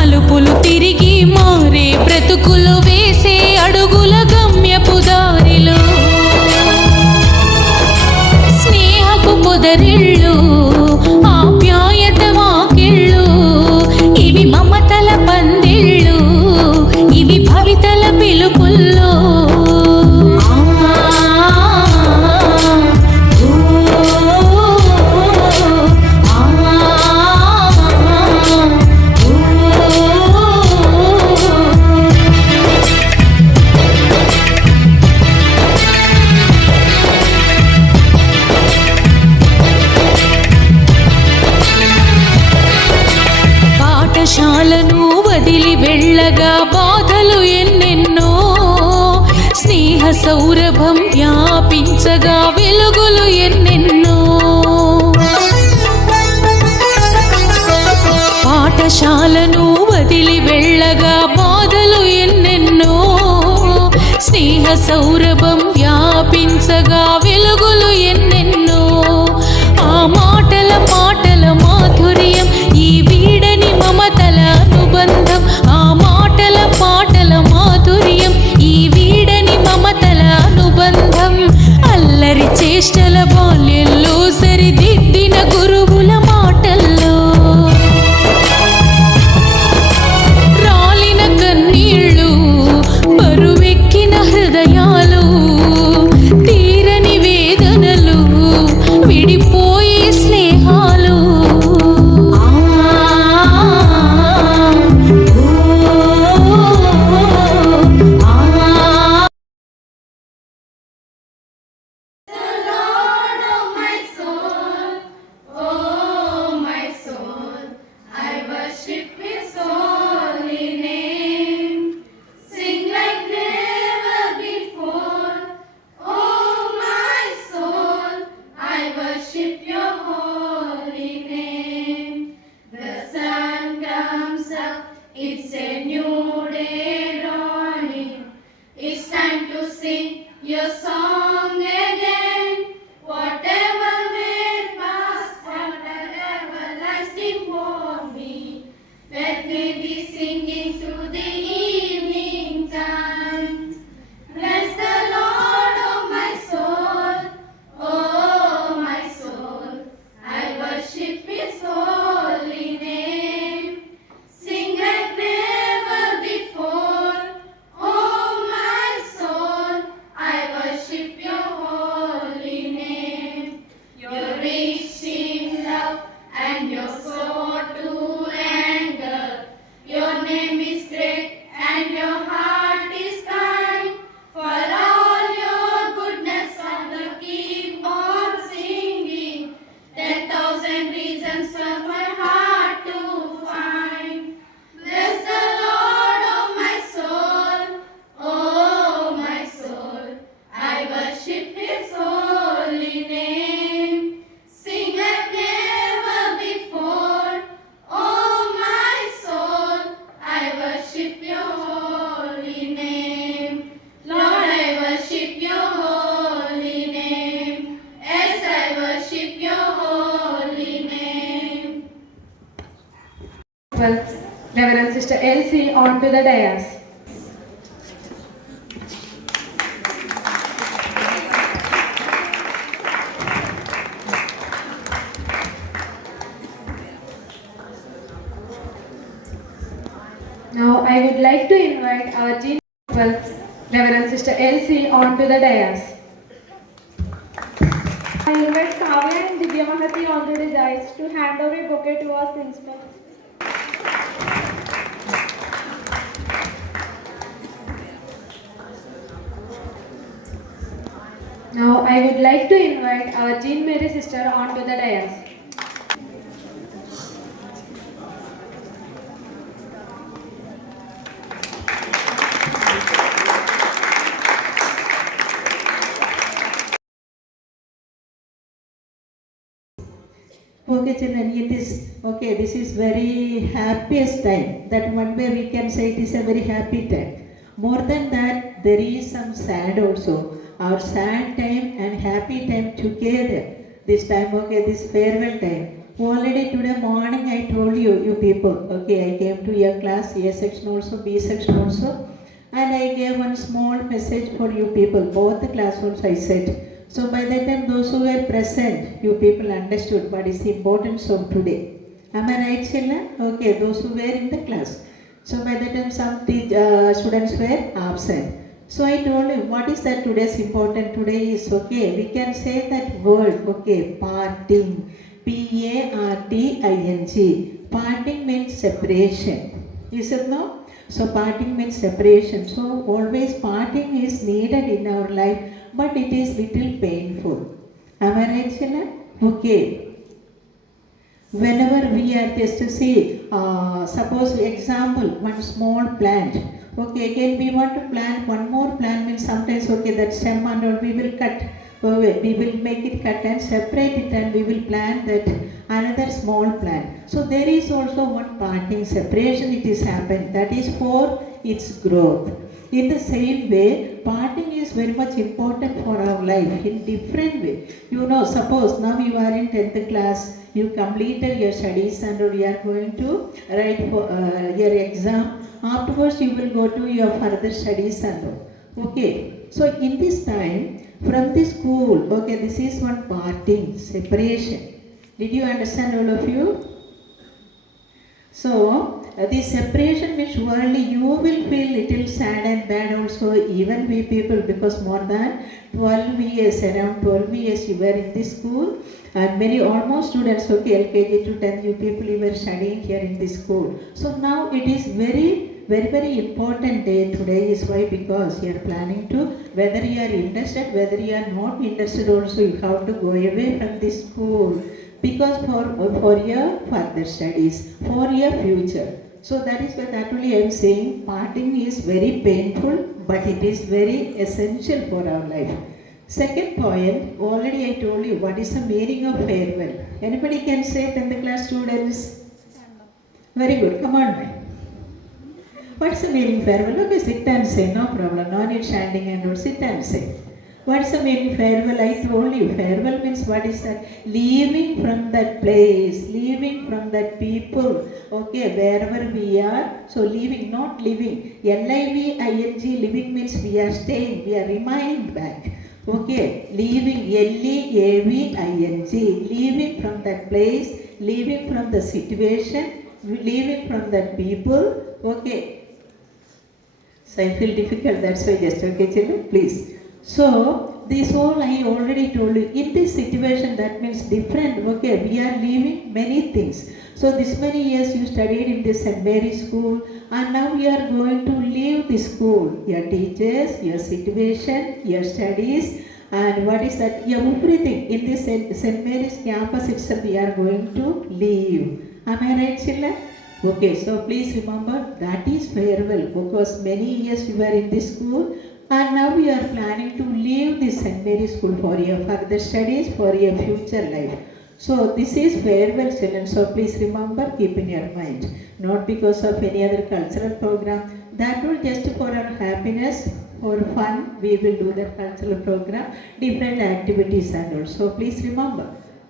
మలుపులు తిరిగి మారే బ్రతుకులు వేసే అడుగుల గమ్యపు దారిలో స్నేహపు పొదరిళ్ళు ఆప్యాయత వాకిళ్ళు ఇవి మమతల పందిళ్ళు ఇవి భవితల పిలుపుల్లో పాఠశాలను వదిలి వెళ్ళగా బాధలు ఎన్నెన్నో స్నేహ సౌరభం వ్యాపించగా వెలుగులు ఎన్నెన్నో పాఠశాలను వదిలి వెళ్ళగా బాధలు ఎన్నెన్నో స్నేహ సౌరభం వ్యాపించగా వెలుగులు ఎన్నెన్నో ఆ మాటల పాటల మాధుర్యం ఈ వీడని మమతల అనుబంధం ఆ మాటల పాటల మాధుర్యం ఈ వీడని మమతల అనుబంధం అల్లరి చేష్టల బాల్యంలో సరిదిద్దిన గురువుల మాటల్లో రాలిన కన్నీళ్ళు బరువెక్కిన హృదయాలు తీరని వేదనలు విడిపోయే స్నేహాలు It's a new day dawning. It's time to sing your song again. Whatever may pass, whatever everlasting for me. Let me be singing through the evening time. Bless the Lord, oh my soul, oh my soul. I worship His holy name. Sing like never before, oh my soul, I worship your holy name. You're rich in love and you're slow to anger. Your name is great and your heart is kind. For all your goodness I will keep on singing. 10,000 reasons for my heart to find. Bless the Lord, oh my soul, oh my soul. I worship His holy name. Sing like never before, oh my soul. I worship your holy name. Lord, I worship your holy name. Yes, I worship your holy name. Well, Reverend Sister Elsie on to the dais. Now I would like to invite our well, Reverend Sister Elsie on to the dais. I invite Kavya and Divya Mahati on to the dais to hand over a bouquet to our principal. Now I would like to invite our Jean Mary sister on to the dais. Okay, children, it is okay. This is very happiest time. That one way we can say it is a very happy time. More than that, there is some sad also. Our sad time and happy time together. This time, okay, this farewell time. Already today morning I told you, you people, okay, I came to your class, A section also, B section also, and I gave one small message for you people, both the classrooms I said. So by that time those who were present, you people understood what is the importance of today. Am I right, children? Okay, those who were in the class. So by that time some students were absent. So I told him, what is that today's important? Today is, okay, we can say that word, okay, parting. Parting. Parting means separation. Is it no? So parting means separation. So always parting is needed in our life, but it is little painful. Am I right, children? Okay. Whenever we are just to see, suppose example, one small plant. Okay, again we want to plant one more plant, means sometimes, okay, that stem and all we will cut. Okay, we will make it cut and separate it, and we will plant that another small plant. So there is also one parting, separation it is happened, that is for its growth. In the same way, parting is very much important for our life in different way. You know, suppose now you are in 10th class, you completed your studies and you are going to write for your exam. Afterwards you will go to your further studies and all. Okay, so in this time from the school, okay, this is one parting, separation. Did you understand, all of you? So the separation means surely you will feel little sad and bad also, even we people, because more than 12 years, around 12 years you were in this school, and many almost students, okay, LKG to 10 you people you were studying here in this school. So now it is very important day today. Is why? Because you are planning to, whether you are interested, whether you are not interested also, you have to go away from this school, because for your further studies, for your future. So that is why that only I am saying parting is very painful, but it is very essential for our life. Second point, already I told you what is the meaning of farewell. Anybody can say, 10th class students? Very good, come on. What's the meaning farewell? Okay, sit and say, no problem, no need standing and all, sit and say. What's the meaning farewell? I told you, farewell means what is that? Leaving from that place, leaving from that people, okay, wherever we are. So leaving, not living. Living, living means we are staying, we are remaining back. Okay, leaving, Leaving, leaving from that place, leaving from the situation, leaving from that people, okay. So I feel difficult, that's why just, okay, children, please. So this whole I already told you, in this situation that means different, okay, we are leaving many things. So this many years you studied in this St. Mary's school, and now you are going to leave the school, your teachers, your situation, your studies, and what is that, everything in this St. Mary's campus itself we are going to leave. Am I right, children? Okay, so please remember that is farewell, because many years you were in this school, and now we are planning to leave this St. Mary's School for your further studies, for your future life. So this is farewell, children. So please remember, keep in your mind. Not because of any other cultural program. That will just for our happiness, for fun, we will do the cultural program, different activities and all. So please remember.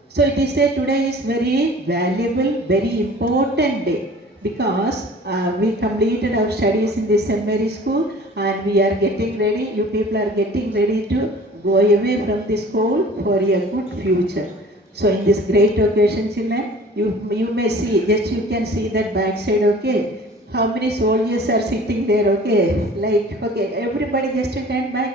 So it is said today is very valuable, very important day, because we completed our studies in this St. Mary's School, and we are getting ready, you people are getting ready to go away from this school for a good future. So in this great occasion, children, you may see, just you can see that backside, okay, how many soldiers are sitting there, okay, like, okay, everybody just stand back.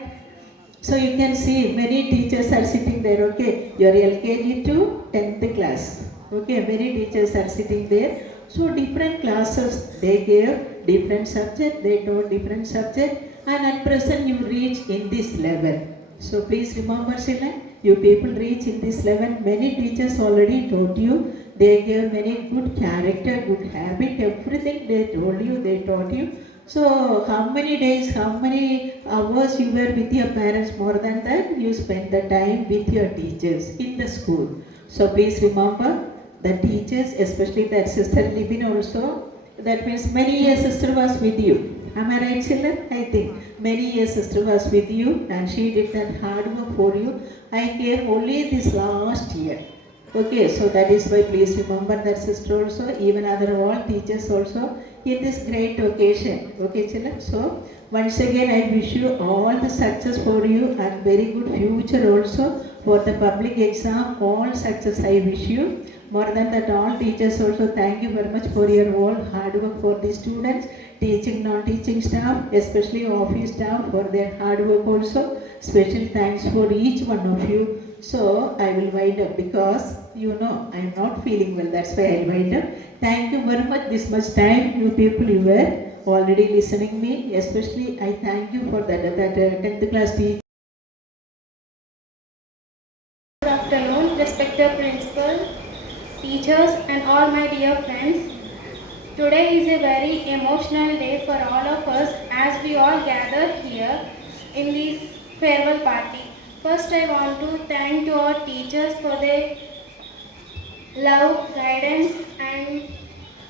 So you can see many teachers are sitting there, okay, your LKG to 10th class, okay, many teachers are sitting there. So different classes, they gave different subject, they taught different subject, and at present you reach in this level. So please remember, children, you people reach in this level. Many teachers already taught you, they gave many good character, good habit, everything they told you, they taught you. So how many days, how many hours you were with your parents? More than that, you spent the time with your teachers in the school. So please remember, the teachers, especially that sister Libin also, that means many years sister was with you. Am I right, children? I think many years sister was with you, and she did that hard work for you. I came only this last year. Okay, so that is why please remember that sister also, even other all teachers also in this great occasion. Okay, children. So once again, I wish you all the success for you and very good future also for the public exam. All success I wish you. More than that, all teachers also thank you very much for your all hard work for the students, teaching, non-teaching staff, especially office staff for their hard work also. Special thanks for each one of you. So I will wind up because you know I am not feeling well. That's why I wind up. Thank you very much. This much time, you people, you were already listening me. Especially I thank you for that 10th class teacher. Good afternoon, respected principal, teachers, and all my dear friends. Today is a very emotional day for all of us as we all gather here in this farewell party. First, I want to thank to our teachers for their love, guidance, and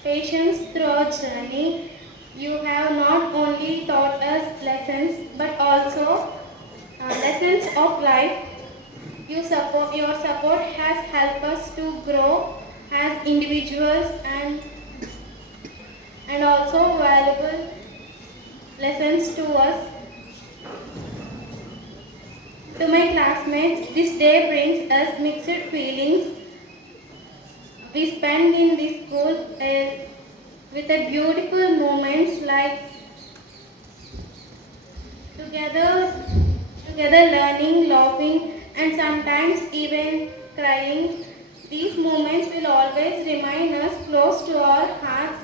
patience through our journey. You have not only taught us lessons but also lessons of life. Your support has helped us to grow as individuals and also valuable lessons to us. To my classmates, this day brings us mixed feelings. We spend in this school with a beautiful moments like together learning, laughing, and sometimes even crying. These moments will always remain us close to our hearts.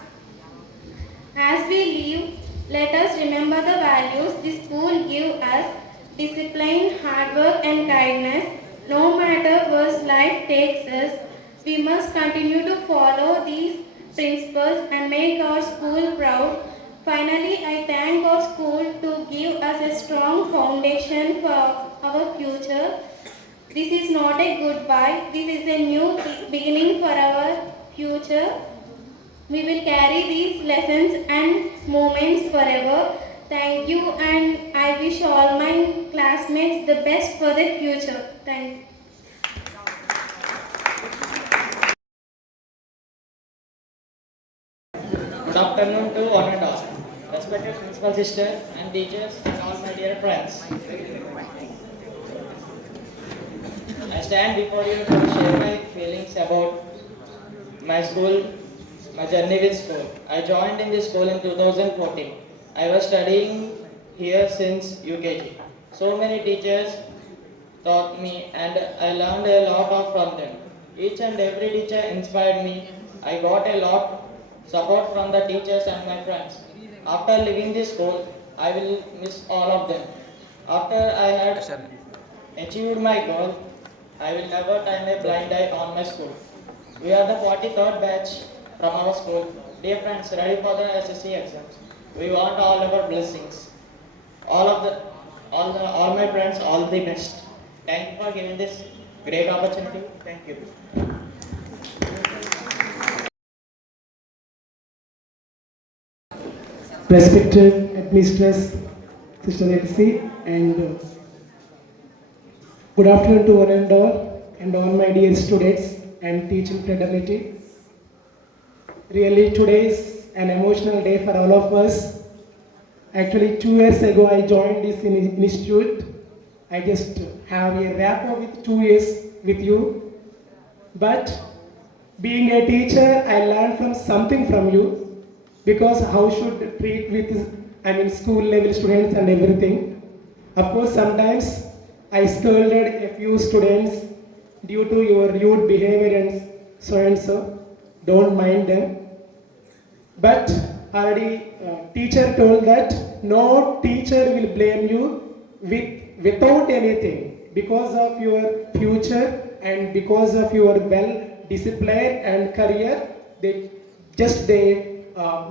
As we leave, let us remember the values the school gives us: discipline, hard work, and kindness. No matter where life takes us, we must continue to follow these principles and make our school proud. Finally, I thank our school to give us a strong foundation for our future. This is not a goodbye, this is a new beginning for our future. We will carry these lessons and moments forever. Thank you, and I wish all my classmates the best for the future. Thank you. Good afternoon to one and all. Respected principal sister and teachers and all my dear friends. I stand before you to share my feelings about my school, my journey with school. I joined in this school in 2014. I was studying here since UKG. So many teachers taught me and I learned a lot from them. Each and every teacher inspired me. I got a lot support from the teachers and my friends. After leaving this school, I will miss all of them. After I had achieved my goal, I will never turn a blind eye on my school. We are the 43rd batch from our school. Dear friends, ready for the SSC exams. We want all our blessings. All my friends, all the best. Thank you for giving this great opportunity. Thank you. Respected administrators, Sister Elsie, and good afternoon to one and all my dear students and teaching fraternity. Really, today is an emotional day for all of us. Actually, 2 years ago, I joined this institute. I just have a rapport with 2 years with you. But being a teacher, I learned from something from you. Because how should treat with, school level students and everything. Of course, sometimes I scolded a few students due to your rude behavior and so. Don't mind them. But already teacher told that no teacher will blame you without anything because of your future and because of your well discipline and career. They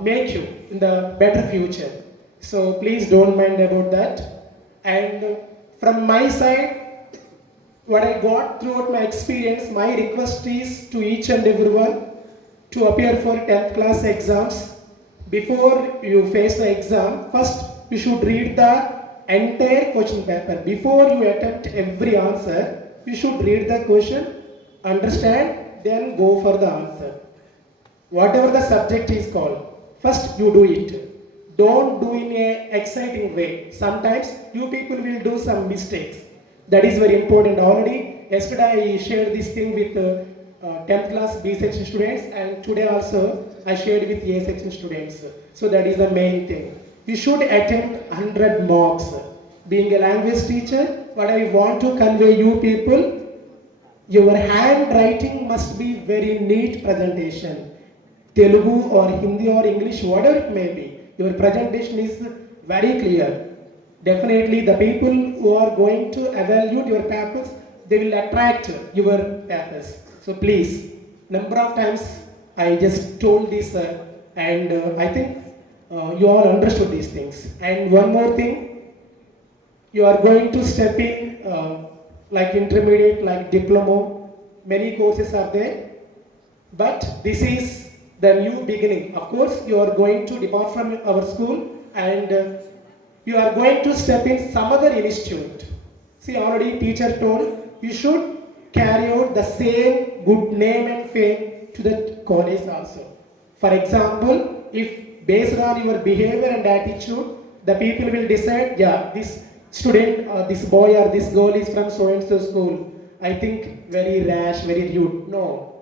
make you in the better future. So please don't mind about that. And from my side, what I got throughout my experience, my request is to each and everyone to appear for 10th class exams. Before you face the exam, first you should read the entire question paper. Before you attempt every answer, you should read the question, understand then go for the answer. Whatever the subject is called, first you do it. Don't do in a exciting way. Sometimes you people will do some mistakes. That is very important. Already yesterday I shared this thing with 10th class B section students, and today also I shared with A section students. So that is the main thing. You should attempt 100 marks. Being a language teacher, what I want to convey you people, your handwriting must be very neat presentation. Telugu or Hindi or English, whatever it may be, your presentation is very clear. Definitely the people who are going to evaluate your papers, they will attract your papers. So please, number of times I just told this and I think you all understood these things. And one more thing, you are going to step in like intermediate, like diploma, many courses are there, but this is the new beginning. Of course, you are going to depart from our school and you are going to step in some other institute. See, already teacher told you should carry out the same good name and fame to the college also. For example, if based on your behavior and attitude, the people will decide, yeah, this student or this boy or this girl is from so and so school. I think very rash, very rude. No,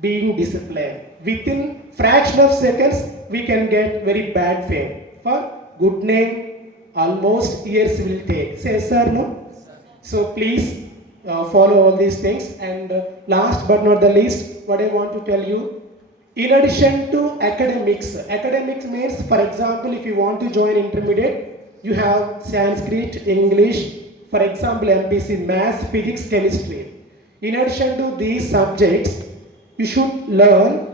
being disciplined. Within fraction of seconds, we can get very bad fame. For good name, almost years will take. Say sir, no? So please follow all these things. And last but not the least, what I want to tell you, in addition to academics means, for example, if you want to join intermediate, you have Sanskrit, English, for example, MPC, Maths, Physics, Chemistry. In addition to these subjects, you should learn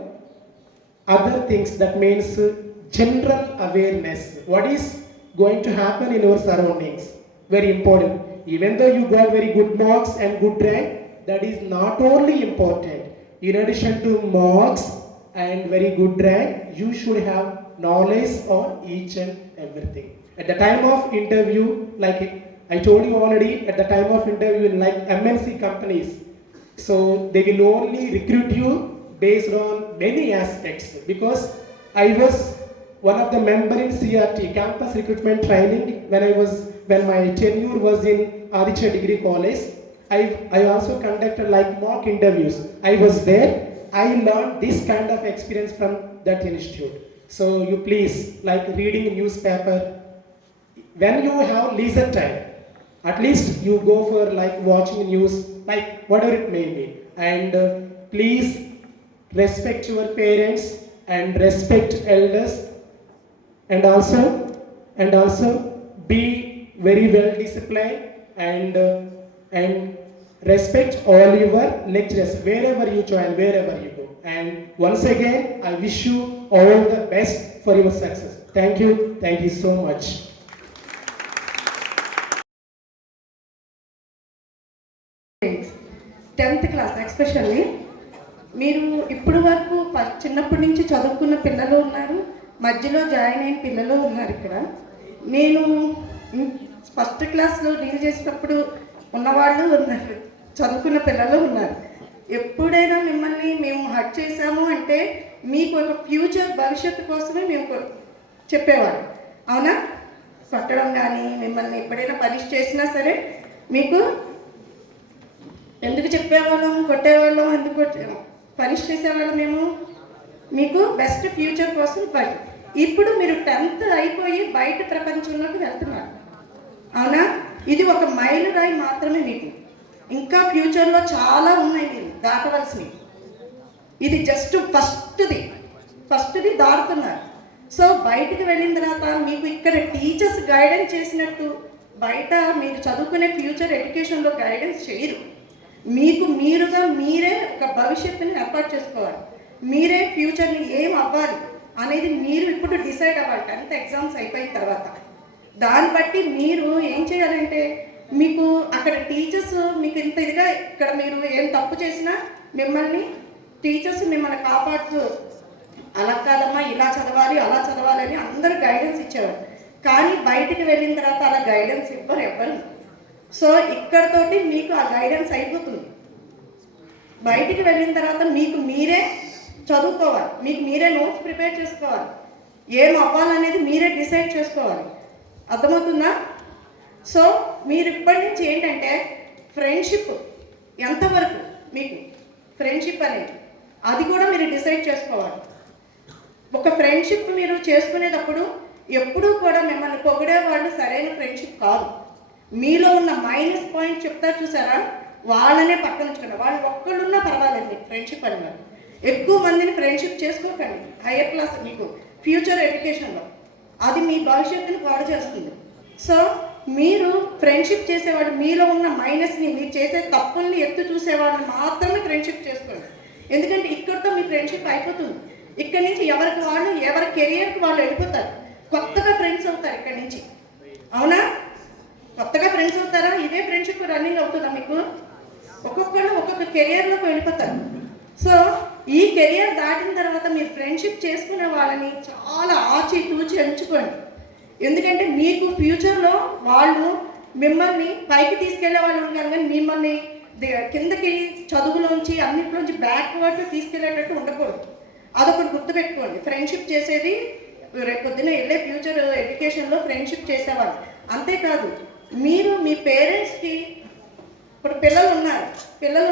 other things. That means general awareness. What is going to happen in your surroundings? Very important. Even though you got very good marks and good rank, that is not only important. In addition to marks and very good rank, you should have knowledge on each and everything. At the time of interview, like I told you already, at the time of interview in like MNC companies, so they will only recruit you based on many aspects, because I was one of the member in CRT, Campus Recruitment Training, when my tenure was in Aditya Degree College. I also conducted like mock interviews. I was there. I learned this kind of experience from that institute. So you please, like reading newspaper, when you have leisure time, at least you go for like watching news, like whatever it may be. And please respect your parents and respect elders, and also be very well disciplined and respect all your lecturers wherever you join, wherever you go. And once again, I wish you all the best for your success. Thank you so much. Tenth class especially మీరు ఇప్పుడు వరకు చిన్నప్పటి నుంచి చదువుకున్న పిల్లలు ఉన్నారు, మధ్యలో జాయిన్ అయిన పిల్లలు ఉన్నారు. ఇక్కడ నేను ఫస్ట్ క్లాస్లో డీల్ చేసేటప్పుడు ఉన్నవాళ్ళు ఉన్నారు, చదువుకున్న పిల్లలు ఉన్నారు. ఎప్పుడైనా మిమ్మల్ని మేము హర్ట్ చేసాము అంటే మీకు ఒక ఫ్యూచర్ భవిష్యత్తు కోసమే మేము చెప్పేవాళ్ళం, అవునా? కొట్టడం కానీ మిమ్మల్ని ఎప్పుడైనా పనిష్ చేసినా సరే మీకు ఎందుకు చెప్పేవాళ్ళం, కొట్టేవాళ్ళం, ఎందుకు పనిష్ చేసేవాళ్ళం మేము మీకు బెస్ట్ ఫ్యూచర్ కోసం. ఇప్పుడు మీరు 10th అయిపోయి బయట ప్రపంచంలోకి వెళ్తున్నారు, అవునా? ఇది ఒక మైలురాయి మాత్రమే. మీకు ఇంకా ఫ్యూచర్లో చాలా ఉన్నాయి మీరు దాటవలసినవి. ఇది జస్ట్ ఫస్ట్ది దాటుతున్నారు. సో బయటకు వెళ్ళిన తర్వాత మీకు ఇక్కడ టీచర్స్ గైడెన్స్ చేసినట్టు బయట మీరు చదువుకునే ఫ్యూచర్ ఎడ్యుకేషన్లో గైడెన్స్ చేయరు. మీకు మీరుగా మీరే ఒక భవిష్యత్తుని ఏర్పాటు చేసుకోవాలి. మీరే ఫ్యూచర్ని ఏం అవ్వాలి అనేది మీరు ఇప్పుడు డిసైడ్ అవ్వాలి 10th ఎగ్జామ్స్ అయిపోయిన తర్వాత. దాన్ని బట్టి మీరు ఏం చేయాలంటే, మీకు అక్కడ టీచర్స్ మీకు ఇంత ఇదిగా ఇక్కడ మీరు ఏం తప్పు చేసినా టీచర్స్ మిమ్మల్ని కాపాడుతూ అలా కాదమ్మా, ఇలా చదవాలి, అలా చదవాలి అని అందరూ గైడెన్స్ ఇచ్చేవారు. కానీ బయటికి వెళ్ళిన తర్వాత అలా గైడెన్స్ ఇవ్వరు ఎవ్వరు. సో ఇక్కడతోటి మీకు ఆ గైడెన్స్ అయిపోతుంది. బయటికి వెళ్ళిన తర్వాత మీకు మీరే చదువుకోవాలి, మీకు మీరే నోట్స్ ప్రిపేర్ చేసుకోవాలి, ఏం అవ్వాలనేది మీరే డిసైడ్ చేసుకోవాలి. అర్థమవుతుందా? సో మీరు ఇప్పటి నుంచి ఏంటంటే ఫ్రెండ్షిప్ ఎంతవరకు మీకు ఫ్రెండ్షిప్ అనేది అది కూడా మీరు డిసైడ్ చేసుకోవాలి. ఒక ఫ్రెండ్షిప్ మీరు చేసుకునేటప్పుడు ఎప్పుడూ కూడా మిమ్మల్ని పొగిడే వాళ్ళు సరైన ఫ్రెండ్షిప్ కాదు. మీలో ఉన్న మైనస్ పాయింట్ చెప్తారు చూసారా, వాళ్ళనే పక్కన ఉంచుకోండి. వాళ్ళు ఒక్కళ్ళున్నా పర్వాలేదు ఫ్రెండ్షిప్ అని. వాళ్ళు ఎక్కువ మందిని ఫ్రెండ్షిప్ చేసుకోకండి. హైయర్ క్లాస్ మీకు ఫ్యూచర్ ఎడ్యుకేషన్లో అది మీ భవిష్యత్తుని పాడు చేస్తుంది. సో మీరు ఫ్రెండ్షిప్ చేసేవాళ్ళు మీలో ఉన్న మైనస్ని, మీరు చేసే తప్పుల్ని ఎత్తు చూసేవాళ్ళని మాత్రమే ఫ్రెండ్షిప్ చేసుకోండి. ఎందుకంటే ఇక్కడితో మీ ఫ్రెండ్షిప్ అయిపోతుంది. ఇక్కడి నుంచి ఎవరికి వాళ్ళు ఎవరి కెరియర్కి వాళ్ళు వెళ్ళిపోతారు, కొత్తగా ఫ్రెండ్స్ అవుతారు ఇక్కడి నుంచి. అవునా? కొత్తగా ఫ్రెండ్స్ అవుతారా? ఇదే ఫ్రెండ్షిప్ రన్నింగ్ అవుతుందా మీకు? ఒక్కొక్కళ్ళు ఒక్కొక్క కెరియర్లోకి వెళ్ళిపోతారు. సో ఈ కెరియర్ దాటిన తర్వాత మీరు ఫ్రెండ్షిప్ చేసుకునే వాళ్ళని చాలా ఆచితూచి ఎంచుకోండి. ఎందుకంటే మీకు ఫ్యూచర్లో వాళ్ళు మిమ్మల్ని పైకి తీసుకెళ్లే వాళ్ళు ఉంటారు, కానీ మిమ్మల్ని కిందకి చదువులోంచి అన్నింటిలోంచి బ్యాక్వర్డ్ తీసుకెళ్లేటట్టు ఉండకూడదు. అదొకటి గుర్తుపెట్టుకోండి. ఫ్రెండ్షిప్ చేసేది రేపు పొద్దున వెళ్ళే ఫ్యూచర్ ఎడ్యుకేషన్లో ఫ్రెండ్షిప్ చేసేవాళ్ళు. అంతేకాదు మీరు మీ పేరెంట్స్కి ఇప్పుడు పిల్లలు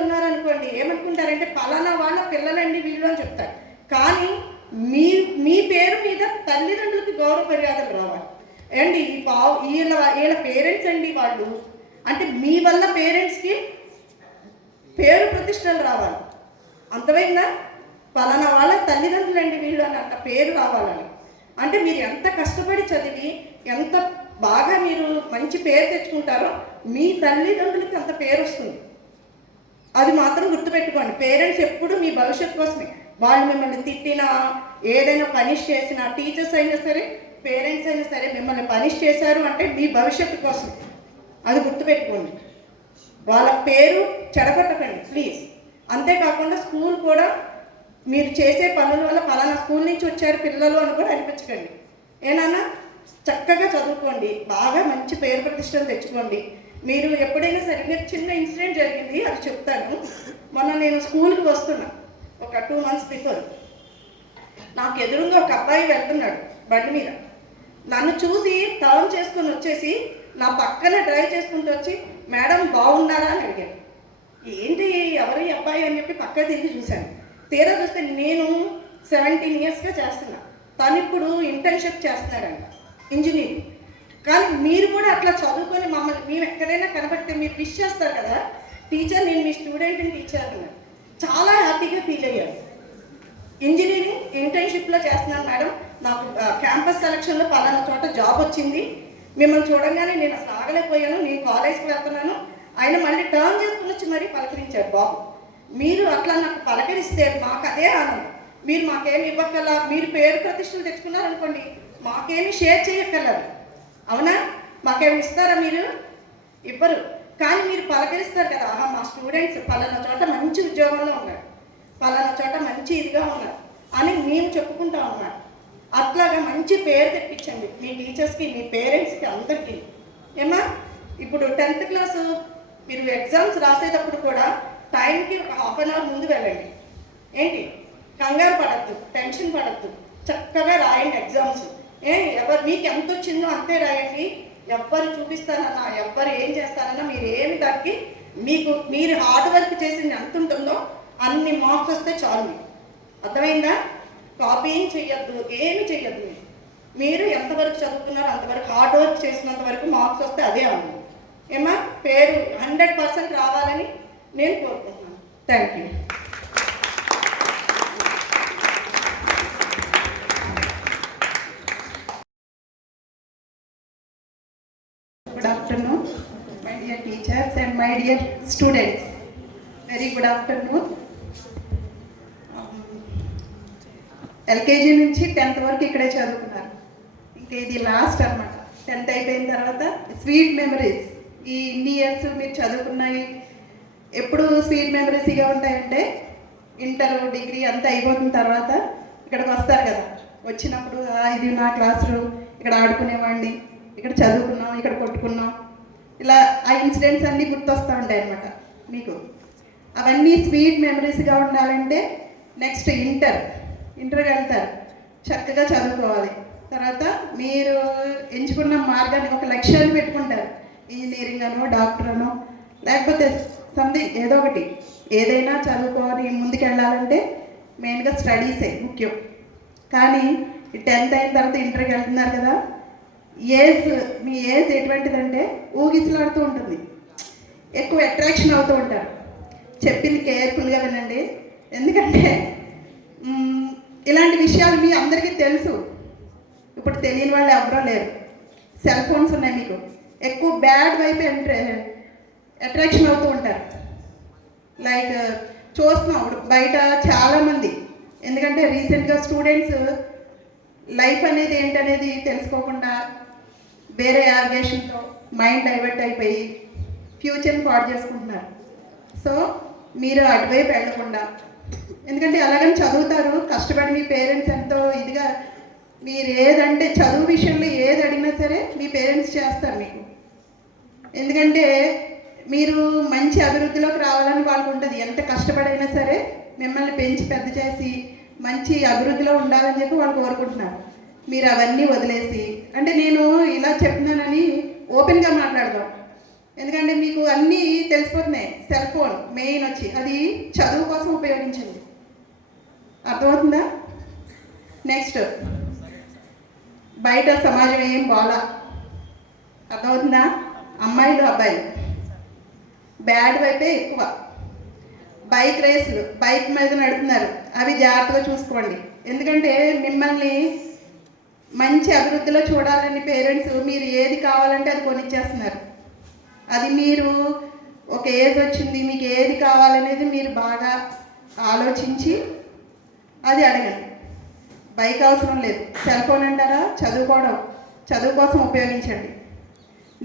ఉన్నారనుకోండి, ఏమనుకుంటారంటే పలానా వాళ్ళ పిల్లలండి వీళ్ళు అని చెప్తారు. కానీ మీ పేరు మీద తల్లిదండ్రులకి గౌరవ మర్యాదలు రావాలి. అండి వీళ్ళ పేరెంట్స్ అండి వాళ్ళు అంటే మీ వల్ల పేరెంట్స్కి పేరు ప్రతిష్టలు రావాలి. అంతమైందా? పలానా వాళ్ళ తల్లిదండ్రులండి వీళ్ళు అని అంత పేరు రావాలని. అంటే మీరు ఎంత కష్టపడి చదివి ఎంత బాగా మీరు మంచి పేరు తెచ్చుకుంటారో మీ తల్లిదండ్రులకి అంత పేరు వస్తుంది. అది మాత్రం గుర్తుపెట్టుకోండి. పేరెంట్స్ ఎప్పుడు మీ భవిష్యత్తు కోసమే. వాళ్ళు మిమ్మల్ని తిట్టినా, ఏదైనా పనిష్ చేసినా, టీచర్స్ అయినా సరే పేరెంట్స్ అయినా సరే మిమ్మల్ని పనిష్ చేశారు అంటే మీ భవిష్యత్తు కోసం. అది గుర్తుపెట్టుకోండి. వాళ్ళ పేరు చెడగొట్టకండి ప్లీజ్. అంతేకాకుండా స్కూల్ కూడా మీరు చేసే పనుల వల్ల పలానా స్కూల్ నుంచి వచ్చారు పిల్లలు అని కూడా అనిపించకండి. ఏనాన్నా చక్కగా చదువుకోండి, బాగా మంచి పేరు ప్రతిష్టలు తెచ్చుకోండి. మీరు ఎప్పుడైనా సరిగ్గా చిన్న ఇన్సిడెంట్ జరిగింది, అది చెప్తాను. మొన్న నేను స్కూల్కి వస్తున్నా, ఒక 2 months బిఫోర్ నాకు ఎదురుగా ఒక అబ్బాయి వెళ్తున్నాడు బండి మీద. నన్ను చూసి టర్న్ చేసుకొని వచ్చేసి నా పక్కన డ్రైవ్ చేసుకుంటూ వచ్చి మేడం బాగున్నారా అని అడిగాను. ఏంటి ఎవరి అబ్బాయి అని చెప్పి పక్క తిరిగి చూశాను. తీరా చూస్తే నేను 17 yearsగా చేస్తున్నా, తను ఇప్పుడు ఇంటర్న్షిప్ చేస్తున్నాడంట ఇంజనీరింగ్. కానీ మీరు కూడా అట్లా చదువుకొని మమ్మల్ని మేము ఎక్కడైనా కనబడితే మీరు విష్ చేస్తారు కదా, టీచర్ నేను మీ స్టూడెంట్ని టీచర్ అన్నారు. చాలా హ్యాపీగా ఫీల్ అయ్యారు. ఇంజనీరింగ్ ఇంటర్న్షిప్లో చేస్తున్నాను మేడం, నాకు క్యాంపస్ సెలక్షన్లో పలానా చోట జాబ్ వచ్చింది, మిమ్మల్ని చూడంగానే నేను అసలు ఆగలేకపోయాను, నేను కాలేజ్కి వెళ్తున్నాను. ఆయన మళ్ళీ టర్న్ చేసుకుని వచ్చి మరీ పలకరించారు. బాబు మీరు అట్లా నాకు పలకరిస్తే మాకు అదే ఆనందం. మీరు మాకేమి ఇవ్వగల, మీరు పేరు ప్రతిష్టలు తెచ్చుకున్నారనుకోండి, మాకేమి షేర్ చేయగలరు. అవునా? మాకేమి ఇస్తారా? మీరు ఇవ్వరు. కానీ మీరు పలకరిస్తారు కదా, ఆహా మా స్టూడెంట్స్ పలానా చోట మంచి ఉద్యోగంలో ఉన్నారు, పలానా చోట మంచి ఇదిగా ఉన్నారు అని మేము చెప్పుకుంటాం అన్నమాట. అట్లాగా మంచి పేరు తెప్పించండి మీ టీచర్స్కి, మీ పేరెంట్స్కి, అందరికీ. ఏమా ఇప్పుడు 10th class మీరు ఎగ్జామ్స్ రాసేటప్పుడు కూడా టైంకి ఒక 1/2 hour ముందు వెళ్ళండి. ఏంటి కంగారు పడద్దు, టెన్షన్ పడద్దు, చక్కగా రాయండి ఎగ్జామ్స్. ఎవరు మీకు ఎంత వచ్చిందో అంతే రాయండి. ఎవ్వరు చూపిస్తానన్నా, ఎవ్వరు ఏం చేస్తానన్నా మీరు ఏమి దానికి మీరు హార్డ్ వర్క్ చేసింది ఎంత ఉంటుందో అన్ని మార్క్స్ వస్తే చాలు. అర్థమైందా? కాపీయింగ్ చెయ్యొద్దు, ఏమి చెయ్యొద్దు. మీరు ఎంతవరకు చదువుతున్నారో అంతవరకు హార్డ్ వర్క్ చేసినంత వరకు మార్క్స్ వస్తే అదే అవును. ఏమా పేరు 100% రావాలని నేను కోరుకుంటున్నాను. Thank you. Good afternoon, my dear teachers and my dear students. Very good afternoon. LKG నుంచి 10th వరకు ఇక్కడే చదువుకున్నాను. ఇంకా ఇది లాస్ట్ అన్నమాట. 10th అయిపోయిన తర్వాత స్వీట్ మెమరీస్. ఈ ఇన్ని ఇయర్స్ మీరు చదువుకున్నాయి ఎప్పుడు స్వీట్ మెమరీస్గా ఉంటాయంటే ఇంటర్ డిగ్రీ అంతా అయిపోతున్న తర్వాత ఇక్కడికి వస్తారు కదా, వచ్చినప్పుడు ఇది నా క్లాస్ రూమ్, ఇక్కడ ఆడుకునేవాడిని, ఇక్కడ చదువుకున్నాం, ఇక్కడ కొట్టుకున్నాం, ఇలా ఆ ఇన్సిడెంట్స్ అన్నీ గుర్తొస్తూ ఉంటాయి అన్నమాట మీకు. అవన్నీ స్వీట్ మెమరీస్గా ఉండాలంటే నెక్స్ట్ ఇంటర్కి వెళ్తారు, చక్కగా చదువుకోవాలి. తర్వాత మీరు ఎంచుకున్న మార్గానికి ఒక లక్ష్యాన్ని పెట్టుకుంటారు, ఇంజనీరింగ్ అనో డాక్టర్ అనో లేకపోతే సంథింగ్ ఏదో ఒకటి, ఏదైనా చదువుకొని ముందుకు వెళ్ళాలంటే మెయిన్గా స్టడీసే ముఖ్యం. కానీ 10th అయిన తర్వాత ఇంటర్కి వెళ్తున్నారు కదా, మీ ఏజ్ ఎటువంటిదంటే ఊగిసలాడుతూ ఉంటుంది, ఎక్కువ అట్రాక్షన్ అవుతూ ఉంటారు. చెప్పింది కేర్ఫుల్గా వినండి, ఎందుకంటే ఇలాంటి విషయాలు మీ అందరికీ తెలుసు. ఇప్పుడు తెలియని వాళ్ళు ఎవరో లేరు. సెల్ ఫోన్స్ ఉన్నాయి, మీకు ఎక్కువ బ్యాడ్ వైపు అట్రాక్షన్ అవుతూ ఉంటారు. లైక్ చూస్తున్నాం ఇప్పుడు బయట చాలామంది, ఎందుకంటే రీసెంట్గా స్టూడెంట్స్ లైఫ్ అనేది ఏంటనేది తెలుసుకోకుండా వేరే యావిగేషన్తో మైండ్ డైవర్ట్ అయిపోయి ఫ్యూచర్ని పాడు చేసుకుంటున్నారు. సో మీరు అటువైపు వెళ్ళకుండా, ఎందుకంటే అలాగని చదువుతారు కష్టపడి, మీ పేరెంట్స్ ఎంతో ఇదిగా, మీరు ఏదంటే చదువు విషయంలో ఏది అడిగినా సరే మీ పేరెంట్స్ చేస్తారు మీకు. ఎందుకంటే మీరు మంచి అభివృద్ధిలోకి రావాలని వాళ్ళకు ఉంటుంది, ఎంత కష్టపడైనా సరే మిమ్మల్ని పెంచి పెద్ద చేసి మంచి అభివృద్ధిలో ఉండాలని చెప్పి వాళ్ళు కోరుకుంటున్నారు. మీరు అవన్నీ వదిలేసి, అంటే నేను ఇలా చెప్తున్నానని ఓపెన్గా మాట్లాడదాం, ఎందుకంటే మీకు అన్నీ తెలిసిపోతున్నాయి. సెల్ ఫోన్ మెయిన్ వచ్చి అది చదువు కోసం ఉపయోగించండి, అర్థమవుతుందా? నెక్స్ట్ బయట సమాజం ఏం బాగా, అర్థమవుతుందా? అమ్మాయిలు అబ్బాయిలు బ్యాడ్ వైపే ఎక్కువ. బైక్ రేసులు బైక్ మీద నడుపుతున్నారు, అవి జాగ్రత్తగా చూసుకోండి. ఎందుకంటే మిమ్మల్ని మంచి అభివృద్ధిలో చూడాలని పేరెంట్స్ మీరు ఏది కావాలంటే అది కొనిచ్చేస్తున్నారు. అది మీరు ఒక ఏజ్ వచ్చింది, మీకు ఏది కావాలనేది మీరు బాగా ఆలోచించి అది అడగండి. బైక్ అవసరం లేదు, సెల్ ఫోన్ అంటారా, చదువు కోసం ఉపయోగించండి.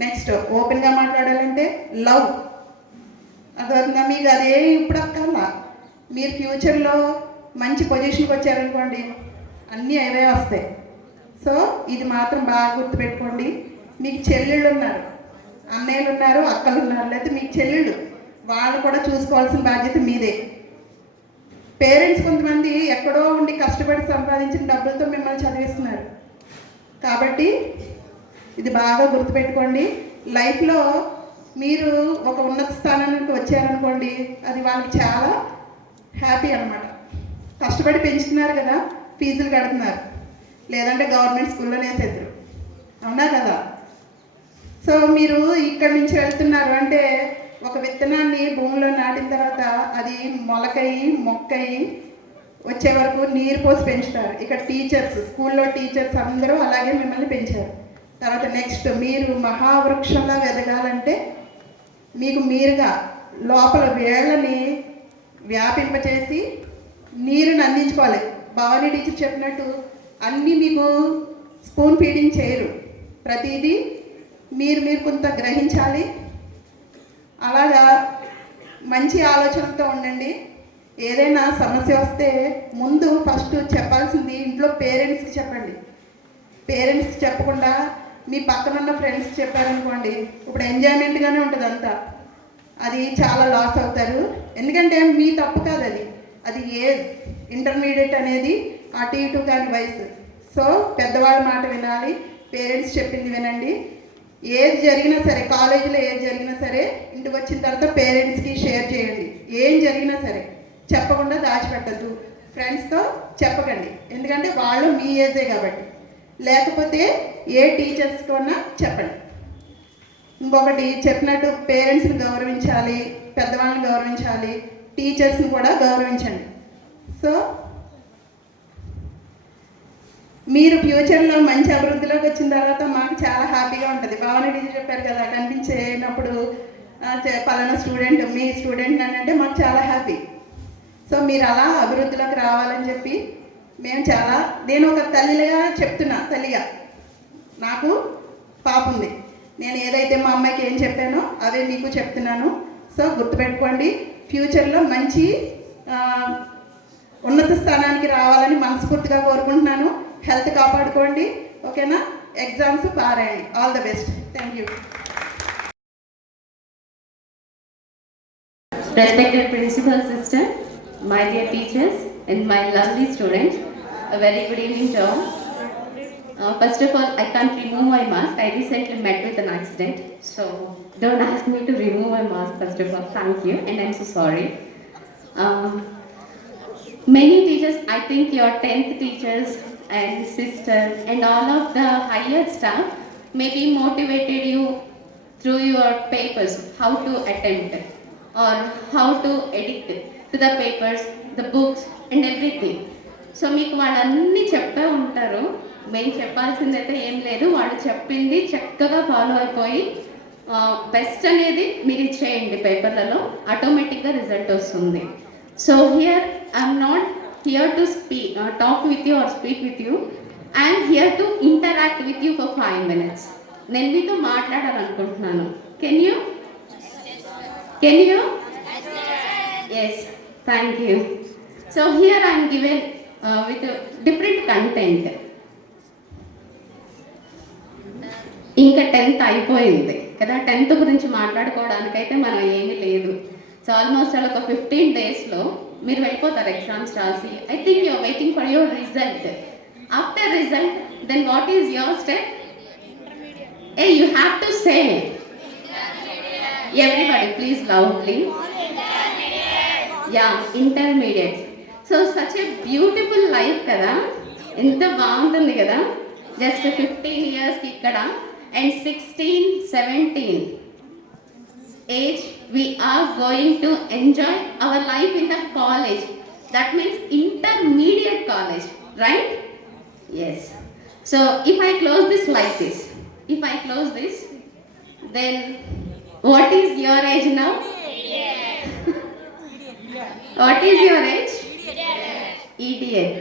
నెక్స్ట్ ఓపెన్గా మాట్లాడాలంటే లవ్, అదొక మీకు అదే ఇప్పుడు అక్కర్లా. మీరు ఫ్యూచర్లో మంచి పొజిషన్కి వచ్చారనుకోండి, అన్నీ అవే వస్తాయి. సో ఇది మాత్రం బాగా గుర్తుపెట్టుకోండి. మీకు చెల్లెళ్ళు ఉన్నారు, అన్నయ్యలు ఉన్నారు, అక్కలు ఉన్నారు, లేకపోతే మీకు చెల్లెళ్ళు, వాళ్ళు కూడా చూసుకోవాల్సిన బాధ్యత మీదే. పేరెంట్స్ కొంతమంది ఎక్కడో ఉండి కష్టపడి సంపాదించిన డబ్బులతో మిమ్మల్ని చదివిస్తున్నారు. కాబట్టి ఇది బాగా గుర్తుపెట్టుకోండి. లైఫ్లో మీరు ఒక ఉన్నత స్థానానికి వచ్చారనుకోండి, అది వాళ్ళకి చాలా హ్యాపీ అనమాట. కష్టపడి పెంచుతున్నారు కదా, ఫీజులు కడుతున్నారు, లేదంటే గవర్నమెంట్ స్కూల్లోనే వేసేద్దరు, అవునా కదా? సో మీరు ఇక్కడి నుంచి వెళ్తున్నారు అంటే ఒక విత్తనాన్ని భూమిలో నాటిన తర్వాత అది మొక్కయి వచ్చే వరకు నీరు పోసి పెంచుతారు. ఇక్కడ టీచర్స్, స్కూల్లో టీచర్స్ అందరూ అలాగే మిమ్మల్ని పెంచారు. తర్వాత నెక్స్ట్ మీరు మహావృక్షంలా ఎదగాలంటే మీకు మీరుగా లోపల వేళ్ళని వ్యాపింపచేసి నీరుని అందించుకోవాలి. భవానీ టీచర్ చెప్పినట్టు అన్నీ మీకు స్పూన్ ఫీడింగ్ చేయరు, ప్రతిదీ మీరు కొంత గ్రహించాలి. అలాగా మంచి ఆలోచనలతో ఉండండి. ఏదైనా సమస్య వస్తే ముందు ఫస్ట్ చెప్పాల్సింది ఇంట్లో పేరెంట్స్కి చెప్పండి. పేరెంట్స్కి చెప్పకుండా మీ పక్కన ఉన్న ఫ్రెండ్స్కి చెప్పారనుకోండి, ఇప్పుడు ఎంజాయ్మెంట్గానే ఉంటుంది అంతా, అది చాలా లాస్ అవుతారు. ఎందుకంటే మీ తప్పు కాదు, అది ఏజ్ ఇంటర్మీడియట్ అనేది అటు ఇటు కాని వయసు. సో పెద్దవాళ్ళ మాట వినాలి, పేరెంట్స్ చెప్పింది వినండి. ఏది జరిగినా సరే, కాలేజీలో ఏది జరిగినా సరే ఇంటికి వచ్చిన తర్వాత పేరెంట్స్కి షేర్ చేయండి. ఏం జరిగినా సరే చెప్పకుండా దాచిపెట్టద్దు, ఫ్రెండ్స్తో చెప్పకండి, ఎందుకంటే వాళ్ళు మీ ఏజే కాబట్టి. లేకపోతే ఏ టీచర్స్కన్నా చెప్పండి. ఇంకొకటి చెప్పినట్టు పేరెంట్స్ని గౌరవించాలి, పెద్దవాళ్ళని గౌరవించాలి, టీచర్స్ని కూడా గౌరవించండి. సో మీరు ఫ్యూచర్లో మంచి అభివృద్ధిలోకి వచ్చిన తర్వాత మాకు చాలా హ్యాపీగా ఉంటుంది. భవానీ టీచర్ చెప్పారు కదా, కనిపించేటప్పుడు పలానా స్టూడెంట్ మీ స్టూడెంట్ అని అంటే మాకు చాలా హ్యాపీ. సో మీరు అలా అభివృద్ధిలోకి రావాలని చెప్పి నేను ఒక తల్లిగా నాకు పాప ఉంది, నేను ఏదైతే మా అమ్మాయికి ఏం చెప్పానో అవే మీకు చెప్తున్నాను. సో గుర్తుపెట్టుకోండి, ఫ్యూచర్లో మంచి ఉన్నత స్థానానికి రావాలని మనస్ఫూర్తిగా కోరుకుంటున్నాను. హెల్త్ కాపాడుకోండి, ఓకేనా? ఎగ్జామ్స్ పారాయండి. All the best. Thank you. Respected principal sister, my dear teachers, and my lovely students, a very good evening to all. First of all, I can't remove my mask. I recently met with an accident, so don't ask me to remove my mask. First of all, thank you, and I'm so sorry. Many teachers, I think your 10th teachers and sisters and all of the higher staff maybe motivated you through your papers, how to attempt or how to edit to the papers, the books and everything. So మీకు వాళ్ళన్నీ చెప్పే ఉంటారు, మేము చెప్పాల్సిందైతే ఏం లేదు, వాళ్ళు చెప్పింది చక్కగా ఫాలో అయిపోయి బెస్ట్ అనేది మీరు ఇచ్చేయండి పేపర్లలో, ఆటోమేటిక్గా రిజల్ట్ వస్తుంది. So here I'm not here to talk with you or speak with you, I'm here to interact with you for 5 minutes. నేను మీతో మాట్లాడాలనుకుంటున్నాను. Can you? Yes, thank you. So here I'm given with different content. ఇంకా 10th అయిపోయింది కదా, 10th గురించి మాట్లాడుకోవడానికైతే మనం ఏమీ లేదు. సో ఆల్మోస్ట్ అలా ఒక 15 daysలో మీరు వెళ్ళిపోతారు ఎగ్జామ్స్ రాసి. I think you're waiting for your result. After result then what is your step? You have to say, everybody please loudly. Intermediate. So such a beautiful life కదా, ఎంత బాగుంటుంది కదా. జస్ట్ 15 yearsకి ఇక్కడ and 16, 17 age we're going to enjoy our life in the college. That means intermediate college, right? Yes. So if I close this like this, then what is your age now? What is your age? Idiot.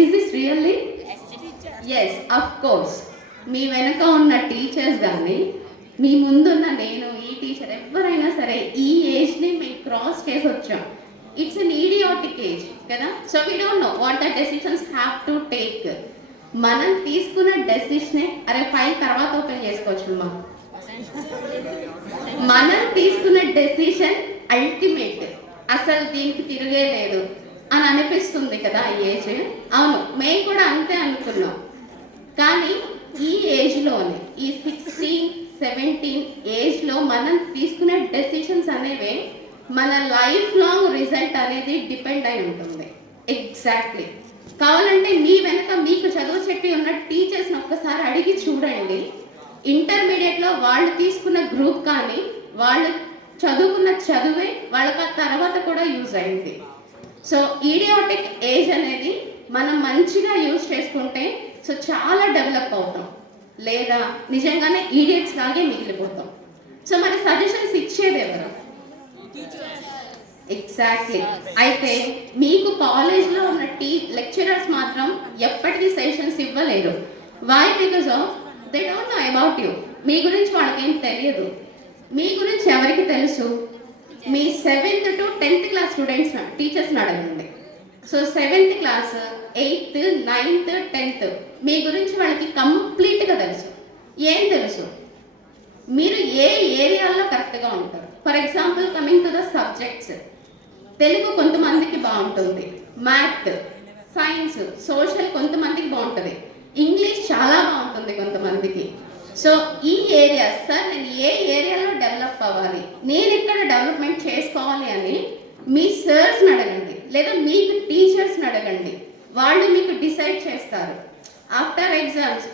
Is this really? Yes, of course. మీ వెనక ఉన్న టీచర్స్ కానీ మీ ముందున్న నేను, ఈ టీచర్ ఎవరైనా సరే ఈ ఏజ్ని మేము క్రాస్ చేసి వచ్చాం. ఇట్స్ అన్ ఈడియాటిక్ ఏజ్ కదా. So we don't know what the decisions have to take. మనం తీసుకున్న డెసిషనే, అరే ఫైల్ తర్వాత ఓపెన్ చేసుకోవచ్చు మా, మనం తీసుకున్న డెసిషన్ అల్టిమేట్, అసలు దీనికి తిరిగే లేదు అని అనిపిస్తుంది కదా ఈ ఏజ్. అవును, మేము కూడా అంతే అనుకున్నాం. కానీ ఈ ఏజ్లోనే, ఈ 16, 17 ఏజ్లో మనం తీసుకునే డెసిషన్స్ అనేవి మన లైఫ్ లాంగ్ రిజల్ట్ అనేది డిపెండ్ అయి ఉంటుంది. ఎగ్జాక్ట్లీ. కావాలంటే మీ వెనక మీకు చదువు చెప్పి ఉన్న టీచర్స్ని ఒక్కసారి అడిగి చూడండి. ఇంటర్మీడియట్లో వాళ్ళు తీసుకున్న గ్రూప్ కానీ వాళ్ళు చదువుకున్న చదువే వాళ్ళకి ఆ తర్వాత కూడా యూజ్ అయింది. సో ఈడియాటిక్ ఏజ్ అనేది మనం మంచిగా యూజ్ చేసుకుంటే సో చాలా డెవలప్ అవుతాం, లేదా నిజంగానే ఈడియట్స్ లాగే మిగిలిపోతాం. సో మరి సజెషన్స్ ఇచ్చేది ఎవరు? ఎగ్జాక్ట్లీ. అయితే మీకు కాలేజ్లో ఉన్న లెక్చరర్స్ మాత్రం ఎప్పటికీ సజెషన్స్ ఇవ్వలేరు. Why? Because of they don't know about you. మీ గురించి వాళ్ళకేం తెలియదు. మీ గురించి ఎవరికి తెలుసు? మీ 7th to 10th class students టీచర్స్ని అడగండి. So 7th class, 8th, 9th, 10th మీ గురించి వాళ్ళకి కంప్లీట్గా తెలుసు. ఏం తెలుసు? మీరు ఏ ఏరియాలో కరెక్ట్గా ఉంటారు. For example coming to the subjects, Telugu కొంతమందికి బాగుంటుంది, మ్యాథ్, సైన్స్, సోషల్ కొంతమందికి బాగుంటుంది, ఇంగ్లీష్ చాలా బాగుంటుంది కొంతమందికి. సో ఈ ఏరియా, సార్ నేను ఏ ఏరియాలో డెవలప్ అవ్వాలి, నేను ఇక్కడ డెవలప్మెంట్ చేసుకోవాలి అని మీ సర్స్ని అడగండి, లేదా మీకు టీచర్స్ని అడగండి. వాళ్ళు మీకు డిసైడ్ చేస్తారు. ఆఫ్టర్ ఎగ్జామ్స్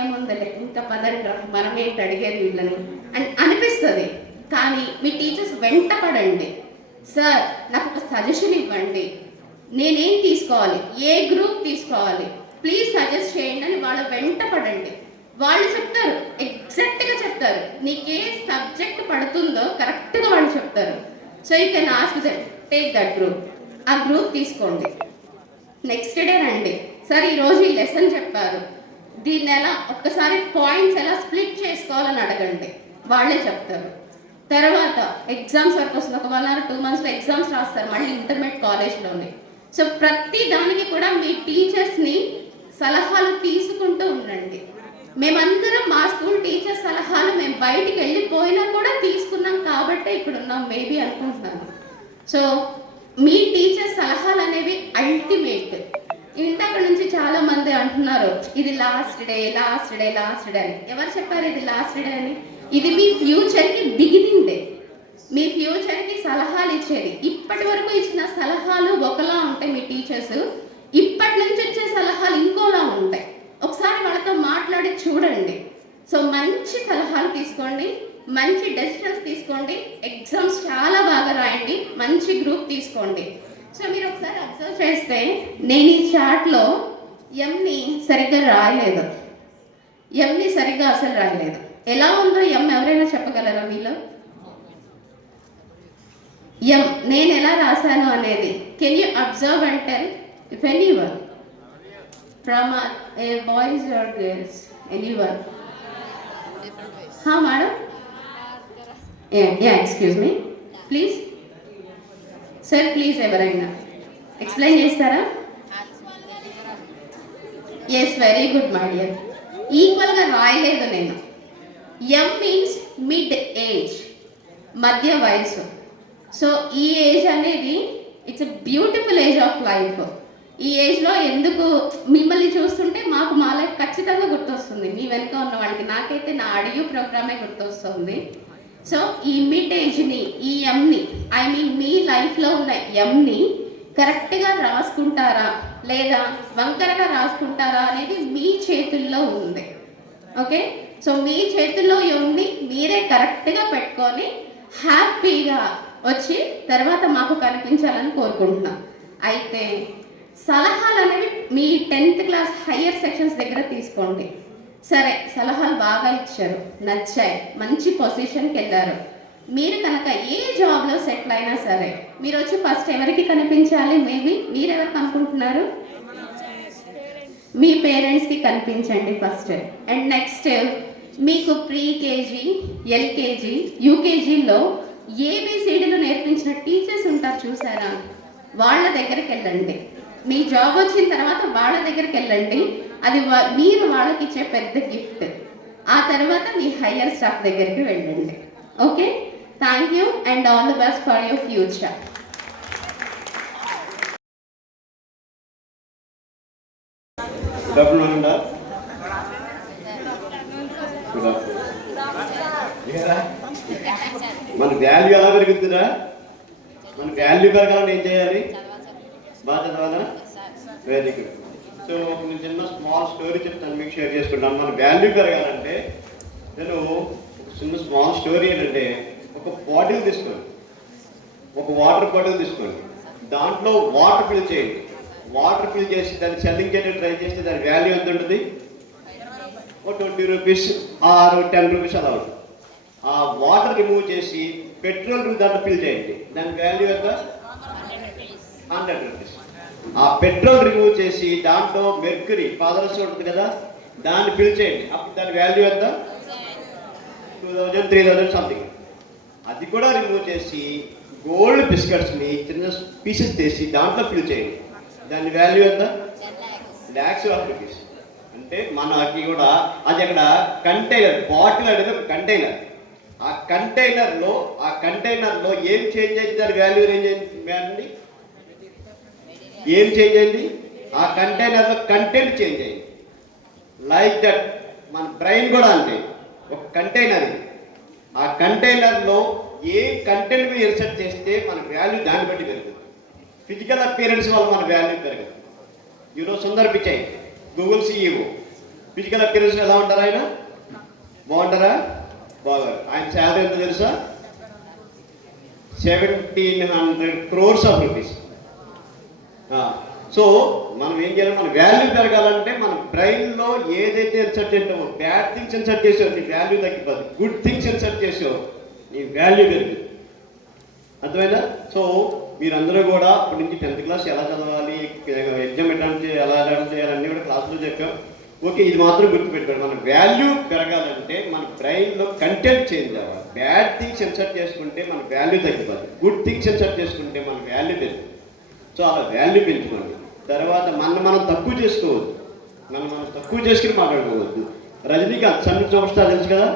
ఏముందలే ఇంకా పదండ్రా మనం ఏంటి అడిగేది వీళ్ళని అని అనిపిస్తుంది. కానీ మీ టీచర్స్ వెంట పడండి. సార్ నాకు ఒక సజెషన్ ఇవ్వండి, నేనేం తీసుకోవాలి, ఏ గ్రూప్ తీసుకోవాలి, ప్లీజ్ సజెస్ట్ చేయండి అని వాళ్ళ వెంట పడండి. వాళ్ళు చెప్తారు, ఎగ్జాక్ట్గా చెప్తారు. నీకు ఏ సబ్జెక్ట్ పడుతుందో కరెక్ట్గా వాళ్ళు చెప్తారు. So you can ask them, take that group. ఆ గ్రూప్ తీసుకోండి. నెక్స్ట్ డే రండి, సార్ ఈరోజు ఈ లెసన్ చెప్పారు, దీన్ని ఎలా ఒక్కసారి పాయింట్స్ ఎలా స్ప్లిట్ చేసుకోవాలని అడగండి. వాళ్ళే చెప్తారు. తర్వాత ఎగ్జామ్స్ వరకు వస్తుంది, ఒక 1 or 2 monthsలో ఎగ్జామ్స్ రాస్తారు మళ్ళీ ఇంటర్మీడియట్ కాలేజ్లోనే. సో ప్రతి దానికి కూడా మీ టీచర్స్ని సలహాలు తీసుకుంటూ ఉండండి. మేమందరం మా స్కూల్ టీచర్ సలహాలు మేము బయటికి వెళ్ళిపోయినా కూడా తీసుకున్నాం కాబట్టే ఇక్కడ ఉన్నాం మేబీ అనుకుంటున్నాను. సో మీ టీచర్ సలహాలు అనేవి అల్టిమేట్. ఇంతక నుంచి చాలా మంది అంటున్నారు ఇది last day last day last day అని. ఎవరు చెప్పారు ఇది లాస్ట్ డే అని? ఇది మీ ఫ్యూచర్కి బిగినింగ్ డే. మీ ఫ్యూచర్కి సలహాలు ఇచ్చేది. ఇప్పటి వరకు ఇచ్చిన సలహాలు ఒకలా ఉంటాయి మీ టీచర్స్, ఇప్పటి నుంచి వచ్చే సలహాలు ఇంకోలా ఉంటాయి. ఒకసారి వాళ్ళతో మాట్లాడి చూడండి. సో మంచి సలహాలు తీసుకోండి, మంచి డెసిషన్స్ తీసుకోండి, ఎగ్జామ్స్ చాలా బాగా రాయండి, మంచి గ్రూప్ తీసుకోండి. సో మీరు ఒకసారి అబ్జర్వ్ చేస్తే నేను ఈ చార్ట్లో ఎంని సరిగ్గా రాయలేదు, ఎంని సరిగ్గా అసలు రాయలేదు. ఎలా ఉందో ఎం ఎవరైనా చెప్పగలరా మీలో? ఎం నేను ఎలా రాశాను అనేది can you observe and tell if anyone from boys or girls, anyone? Madam, excuse me please sir, please ఎవరైనా ఎక్స్ప్లెయిన్ చేస్తారా? Yes, very good my dear. ఈక్వల్గా రాయలేదు నేను. ఎం మీన్స్ మిడ్ ఏజ్, మధ్య వయసు. సో ఈ ఏజ్ అనేది it's a beautiful age of life. ఈ ఏజ్లో ఎందుకు మిమ్మల్ని చూస్తుంటే మాకు మా లైఫ్ ఖచ్చితంగా గుర్తొస్తుంది. మీ వెనుక ఉన్న వాళ్ళకి, నాకైతే నా అడియో ప్రోగ్రామే గుర్తొస్తుంది. సో ఈ మిడ్ ఏజ్ని, ఈ ఎంని, ఐ మీన్ మీ లైఫ్లో ఉన్న ఎంని కరెక్ట్గా రాసుకుంటారా లేదా వంకరగా రాసుకుంటారా అనేది మీ చేతుల్లో ఉంది. ఓకే, సో మీ చేతుల్లో ఎంని మీరే కరెక్ట్గా పెట్టుకొని హ్యాపీగా వచ్చి తర్వాత మాకు కనిపించాలని కోరుకుంటున్నాం. అయితే సలహాలు అనేవి మీ 10th క్లాస్ హయ్యర్ సెక్షన్స్ దగ్గర తీసుకోండి. సరే, సలహాలు బాగా ఇచ్చారు, నచ్చాయి, మంచి పొజిషన్కి వెళ్ళారు. మీరు కనుక ఏ జాబ్లో సెటిల్ అయినా సరే మీరు వచ్చి ఫస్ట్ ఎవరికి కనిపించాలి? మేబీ మీరు ఎవరికి అనుకుంటున్నారు? మీ పేరెంట్స్కి కనిపించండి ఫస్ట్. అండ్ నెక్స్ట్ మీకు ప్రీ కేజీ, ఎల్కేజీ, యూకేజీలో ఏబిసిడీలు నేర్పించిన టీచర్స్ ఉంటారు చూసారా, వాళ్ళ దగ్గరికి వెళ్ళండి. మీ జాబ్ వచ్చిన తర్వాత వాళ్ళ దగ్గరికి వెళ్ళండి. అది మీరు వాళ్ళకి ఇచ్చే పెద్ద గిఫ్ట్. ఆ తర్వాత మీ హయ్యర్ స్టాఫ్ దగ్గరికి వెళ్ళండి. Okay, thank you and all the best for your future. మన వాల్యూ ఎలా పెరుగుతుందా? మన వాల్యూ పెరగాలని ఏం చేయాలి? బాగా చదవాలా? Very good. సో నేను చిన్న స్మాల్ స్టోరీ చెప్తాను, మీకు షేర్ చేసుకుంటాను. మన వాల్యూ పెరగాలంటే నేను ఒక చిన్న స్మాల్ స్టోరీ ఏంటంటే, ఒక బాటిల్ తీసుకోండి, ఒక వాటర్ బాటిల్ తీసుకోండి, దాంట్లో వాటర్ ఫిల్ చేయండి. వాటర్ ఫిల్ చేసి దాన్ని చల్లించేటట్టు ట్రై చేస్తే దాని వాల్యూ ఎంత ఉంటుంది? ఒక 20 రూపీస్ ఆర్ 10 రూపీస్ అలా ఉంటుంది. ఆ వాటర్ రిమూవ్ చేసి పెట్రోల్ దాంట్లో ఫిల్ చేయండి, దాని వాల్యూ ఎంత? 100 రూపీస్. ఆ పెట్రోల్ రిమూవ్ చేసి దాంట్లో మెర్క్యూరీ, పాదరసం ఉంటుంది కదా, దాన్ని ఫిల్ చేయండి, అప్పుడు దాని వాల్యూ ఎంత? 2000, 3000 సంథింగ్. అది కూడా రిమూవ్ చేసి గోల్డ్ బిస్కెట్స్ని చిన్న పీసెస్ తీసి దాంట్లో ఫిల్ చేయండి, దాని వాల్యూ ఎంత? lakhs of rupees. అంటే మనకి కూడా అది అక్కడ కంటైనర్, బాటిల్ అనేది ఒక కంటైనర్. ఆ కంటైనర్లో ఏం చేంజ్ అయింది? దాని వాల్యూ ఏం చేయండి? ఏం చేంజ్ అయింది? ఆ కంటైనర్లో కంటెంట్ చేంజ్ అయింది. లైక్ దట్ మన బ్రెయిన్ కూడా అంతే, ఒక కంటైనర్. ఆ కంటైనర్లో ఏ కంటెంట్ మీరు ఇన్సర్ట్ చేస్తే మన వాల్యూ దాన్ని బట్టి పెరుగుతుంది. ఫిజికల్ అపియరెన్స్ వల్ల మన వాల్యూ పెరగదు. ఈరోజు సుందర్ Pichai, Google CEO, physical appearance ఎలా ఉంటారు? ఆయన బాగుంటారా? బాగా. ఆయన శాలరీ ఎంత తెలుసా? 1700 crores ఆఫ్ రూపీస్. సో మనం ఏం చేయాలి? మన వాల్యూ పెరగాలంటే మన బ్రెయిన్లో ఏదైతే ఇన్సర్ట్ చేసావో, బ్యాడ్ థింగ్స్ ఇన్సర్ట్ చేసావు నీ వాల్యూ తగ్గిపోదు, గుడ్ థింగ్స్ ఇన్సర్ట్ చేసావు నీ వాల్యూ పెరుగుతుంది. అర్థమైందా? సో మీరందరూ కూడా అప్పటి నుంచి 10th క్లాస్ ఎలా చదవాలి, ఎగ్జామ్ ఎలా అటెండ్ చేయాలి అన్నీ కూడా క్లాసులో చెప్పాం. ఓకే, ఇది మాత్రం గుర్తుపెట్టుకోండి, మన వాల్యూ పెరగాలంటే మన బ్రెయిన్లో కంటెంట్ చేంజ్ అవ్వాలి. బ్యాడ్ థింగ్స్ ఇన్సర్ట్ చేసుకుంటే మన వాల్యూ తగ్గిపోతుంది, గుడ్ థింగ్స్ ఇన్సర్ట్ చేసుకుంటే మన వాల్యూ పెరుగుతుంది. సో అలా వాల్యూ పెంచుకోండి. తర్వాత మనం తక్కువ చేసుకోవద్దు, మనం తక్కువ చేసుకుని మాట్లాడుకోవద్దు. రజనీకాంత్ తమిళ సూపర్ స్టార్ తెలుసు కదా,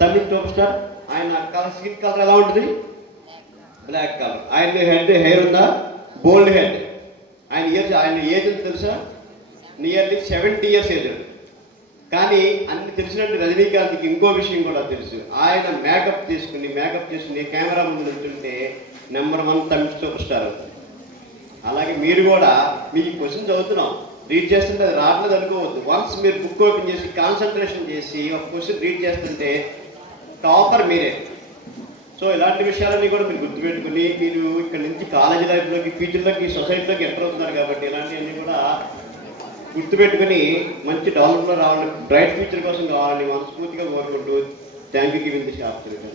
తమిళ సూపర్ స్టార్. ఆయన స్కిన్ కలర్ ఎలా ఉంటుంది? Black colour. ఆయన హెయిర్ ఉందా? Bold head. ఆయన ఏజ్ ఎంత తెలుసా? నియర్లీ 70 years ఏజ్. కానీ అన్ని తెలిసినట్టు రజనీకాంత్కి ఇంకో విషయం కూడా తెలుసు. ఆయన మేకప్ చేసుకుని కెమెరా ముందు నిల్చుంటే నెంబర్ 1 తమిళ సూపర్ స్టార్ అవుతుంది. అలాగే మీరు కూడా మీ క్వశ్చన్ చదువుతున్నాం, రీడ్ చేస్తుంటే అది రావట్లేదు అనుకోవద్దు. వన్స్ మీరు బుక్ ఓపెన్ చేసి కాన్సన్ట్రేషన్ చేసి ఒక క్వశ్చన్ రీడ్ చేస్తుంటే టాపర్ మీరే. సో ఇలాంటి విషయాలన్నీ కూడా మీరు గుర్తుపెట్టుకుని మీరు ఇక్కడ నుంచి కాలేజీ లైఫ్లోకి, ఫ్యూచర్లోకి, సొసైటీలోకి ఎంటర్ అవుతున్నారు కాబట్టి ఇలాంటివన్నీ కూడా గుర్తుపెట్టుకుని మంచి డెవలప్లో రావాలని, బ్రైట్ ఫ్యూచర్ కోసం కావాలని మనస్ఫూర్తిగా కోరుకుంటూ thank you giving this opportunity.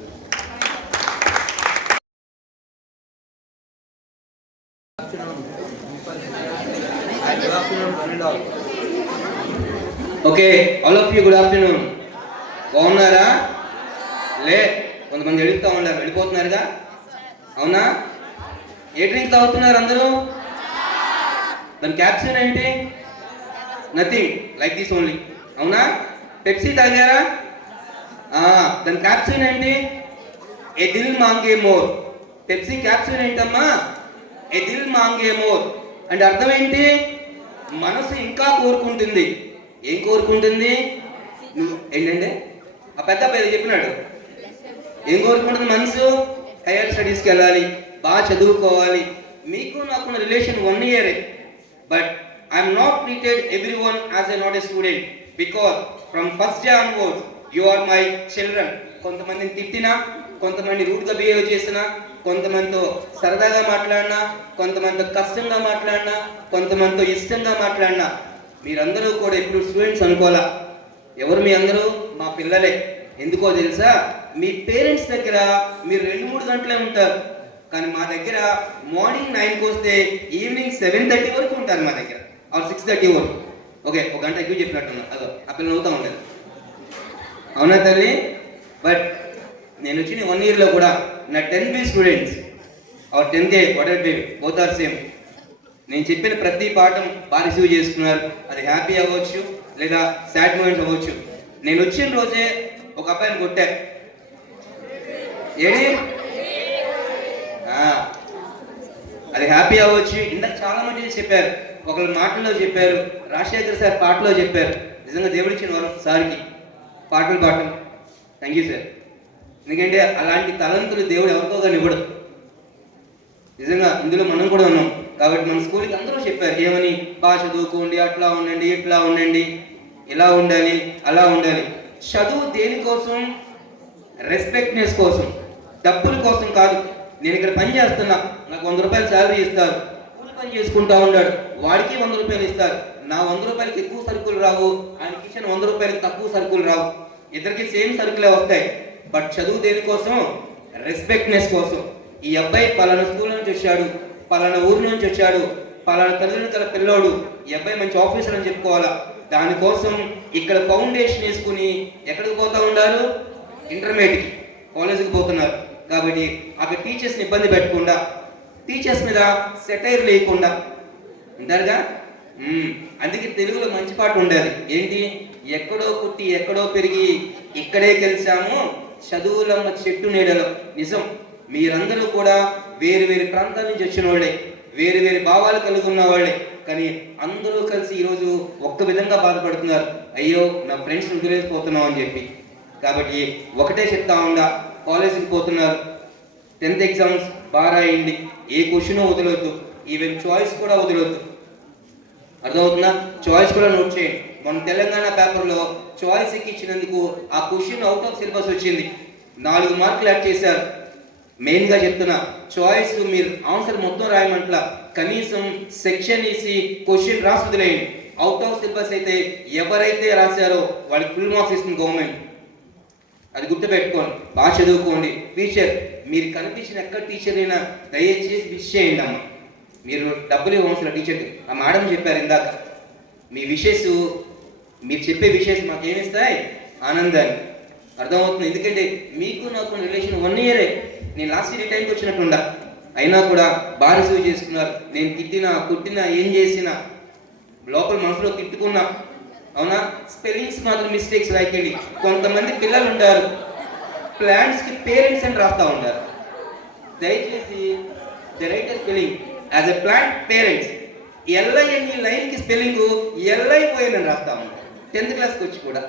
Okay, all of you good afternoon. బాగున్నారా? కొంతమంది ఎడుగుతూ ఉన్నారు, వెళ్ళిపోతున్నారుగా. అవునా? ఏ డ్రింక్ తాగుతున్నారు అందరూ? దాని క్యాప్షన్ ఏంటి? Nothing, like this only. అవునా? పెప్సీ తాగారా? దాని క్యాప్షన్ ఏంటి? ఏ దిల్ మాంగే మోర్. పెప్సీ క్యాప్షన్ ఏంటమ్మా? ఏ దిల్ మాంగే మోర్. అంటే అర్థం ఏంటి? మనసు ఇంకా కోరుకుంటుంది. ఏం కోరుకుంటుంది? నువ్వు ఏంటంటే ఆ పెద్ద పేరు చెప్పినాడు. ఏం కోరుకుంటుంది మనసు? హైయర్ స్టడీస్కి వెళ్ళాలి, బాగా చదువుకోవాలి. మీకు నాకున్న relation 1 year, but I'm not treated every one as a not a student, because from first day onwards you are my children. కొంతమందిని తిట్టినా, కొంతమంది రూట్గా బిహేవ్ చేసినా, కొంతమందితో సరదాగా మాట్లాడినా, కొంతమందితో కష్టంగా మాట్లాడినా, కొంతమందితో ఇష్టంగా మాట్లాడినా, మీరందరూ కూడా ఇప్పుడు స్టూడెంట్స్ అనుకోవాలా. ఎవరు మీ అందరూ? మా పిల్లలే. ఎందుకో తెలుసా? మీ పేరెంట్స్ దగ్గర మీరు 2-3 గంటలే ఉంటారు, కానీ మా దగ్గర మార్నింగ్ 9కి వస్తే ఈవినింగ్ 7:30 వరకు ఉంటారు మా దగ్గర, ఆర్ 6:30 వరకు. ఓకే, 1 గంట ఎక్కువ చెప్పినట్టున్నా. అదో ఆ పిల్లలు అవుతూ ఉంటారు. అవునా తల్లి? బట్ నేను వచ్చిన 1 yearలో కూడా నా 10th students or 10th water baby both are same. నేను చెప్పిన ప్రతి పాఠం బాగా రిసీవ్ చేసుకున్నారు. అది హ్యాపీ అవ్వచ్చు లేదా సాడ్ మూమెంట్స్ అవ్వచ్చు. నేను వచ్చిన రోజే ఒక అబ్బాయిని కొట్టారు. ఏడి? అది హ్యాపీ అవ్వచ్చు. ఇందాక చాలా మంది చెప్పారు, ఒకళ్ళు మాటల్లో చెప్పారు, రాజశేఖర్ సార్ పాటలో చెప్పారు. నిజంగా దేవుడిచ్చిన వారు సార్కి పాటలు పాడటం. Thank you sir. ఎందుకంటే అలాంటి తలంతులు దేవుడు ఎవరికో కానీ ఇవ్వడు. నిజంగా ఇందులో మనం కూడా ఉన్నాం కాబట్టి మన స్కూల్కి అందరూ చెప్పారు ఏమని? బాగా చదువుకోండి, అట్లా ఉండండి, ఇట్లా ఉండండి, ఇలా ఉండాలి, అలా ఉండాలి. చదువు దేనికోసం? రెస్పెక్ట్నెస్ కోసం, డబ్బుల కోసం కాదు. నేను ఇక్కడ పని చేస్తున్నా, నాకు 100 రూపాయలు శాలరీ ఇస్తారు. కూలి పని చేసుకుంటా ఉన్నాడు, వాడికి 100 రూపాయలు ఇస్తారు. నా 100 రూపాయలకి ఎక్కువ సరుకులు రావు, ఆయనకి ఇచ్చిన 100 రూపాయలకి తక్కువ సరుకులు రావు. ఇద్దరికి సేమ్ సరుకులే వస్తాయి. బట్ చదువు దేనికోసం? రెస్పెక్ట్నెస్ కోసం. ఈ అబ్బాయి పలానా స్కూల్ నుంచి వచ్చాడు, పలానా ఊరు నుంచి వచ్చాడు, పలానా తల్లిదండ్రుల పిల్లోడు, ఈ అబ్బాయి మంచి ఆఫీసర్ అని చెప్పుకోవాలా. దానికోసం ఇక్కడ ఫౌండేషన్ వేసుకుని ఎక్కడికి పోతా ఉన్నారు? ఇంటర్మీడియట్కి, కాలేజీకి పోతున్నారు. కాబట్టి అక్కడ టీచర్స్ని ఇబ్బంది పెట్టకుండా, టీచర్స్ మీద సెటైర్ లేకుండా ఉంటారుగా. అందుకే తెలుగులో మంచి పాట ఉండేది. ఏంటి? ఎక్కడో పుట్టి ఎక్కడో పెరిగి ఇక్కడే కలిసాము చదువులమ్మ చెట్టు నీడలో. నిజం, మీరందరూ కూడా వేరు వేరు ప్రాంతాల నుంచి వచ్చిన వాళ్ళే, వేరు వేరు భావాలు కలిగి ఉన్న వాళ్ళే. కానీ అందరూ కలిసి ఈరోజు ఒక్క విధంగా బాధపడుతున్నారు, అయ్యో నా ఫ్రెండ్స్ వదిలేసిపోతున్నాం అని చెప్పి. కాబట్టి ఒకటే చెప్తా ఉండా, కాలేజీకి పోతున్నారు, 10th ఎగ్జామ్స్ బాగా రాయండి, ఏ క్వశ్చన్ వదలవద్దు, ఈవెన్ చాయిస్ కూడా వదలవద్దు. అర్థమవుతుందా? చాయిస్ కూడా నోట్ చేయండి. మన తెలంగాణ పేపర్లో చాయిస్ ఎక్కించినందుకు ఆ క్వశ్చన్ అవుట్ ఆఫ్ సిలబస్ వచ్చింది, 4 మార్కులు యాడ్ చేశారు. మెయిన్గా చెప్తున్నా, చాయిస్ మీరు ఆన్సర్ మొత్తం రాయమంటలా, కనీసం సెక్షన్ వేసి క్వశ్చన్ రాసి వదిలేయండి. అవుట్ ఆఫ్ సిలబస్ అయితే ఎవరైతే రాశారో వాళ్ళకి ఫుల్ మార్క్స్ ఇస్తుంది గవర్నమెంట్. అది గుర్తుపెట్టుకోండి, బాగా చదువుకోండి. టీచర్ మీరు కనిపించిన ఎక్కడ టీచర్ అయినా దయచేసి విష్ చేయండి అమ్మ. మీరు డబ్బులు ఇవ్వవలసిన టీచర్కి. ఆ మేడం చెప్పారు ఇందాక, మీ విషెస్, మీరు చెప్పే విషెస్ మాకేమిస్తాయి? ఆనందాన్ని. అర్థమవుతుంది. ఎందుకంటే మీకు నాకు రిలేషన్ 1 year. నేను లాస్ట్ ఇయర్ టైంకి వచ్చినట్టుండా, అయినా కూడా బాగా రిసీవ్ చేసుకున్నారు. నేను తిట్టినా, కుట్టినా, ఏం చేసినా లోపల మనసులో తిట్టుకున్నా. అవునా? స్పెల్లింగ్స్ మాత్రం మిస్టేక్స్ రాయకండి. కొంతమంది పిల్లలు ఉంటారు, ప్లాంట్స్కి పేరెంట్స్ అని రాస్తూ ఉంటారు. దయచేసి the writer spelling as a plant parents LINE లైన్కి స్పెల్లింగ్ ఎల్ఐ పోయినని రాస్తాము 10th క్లాస్కి వచ్చి కూడా.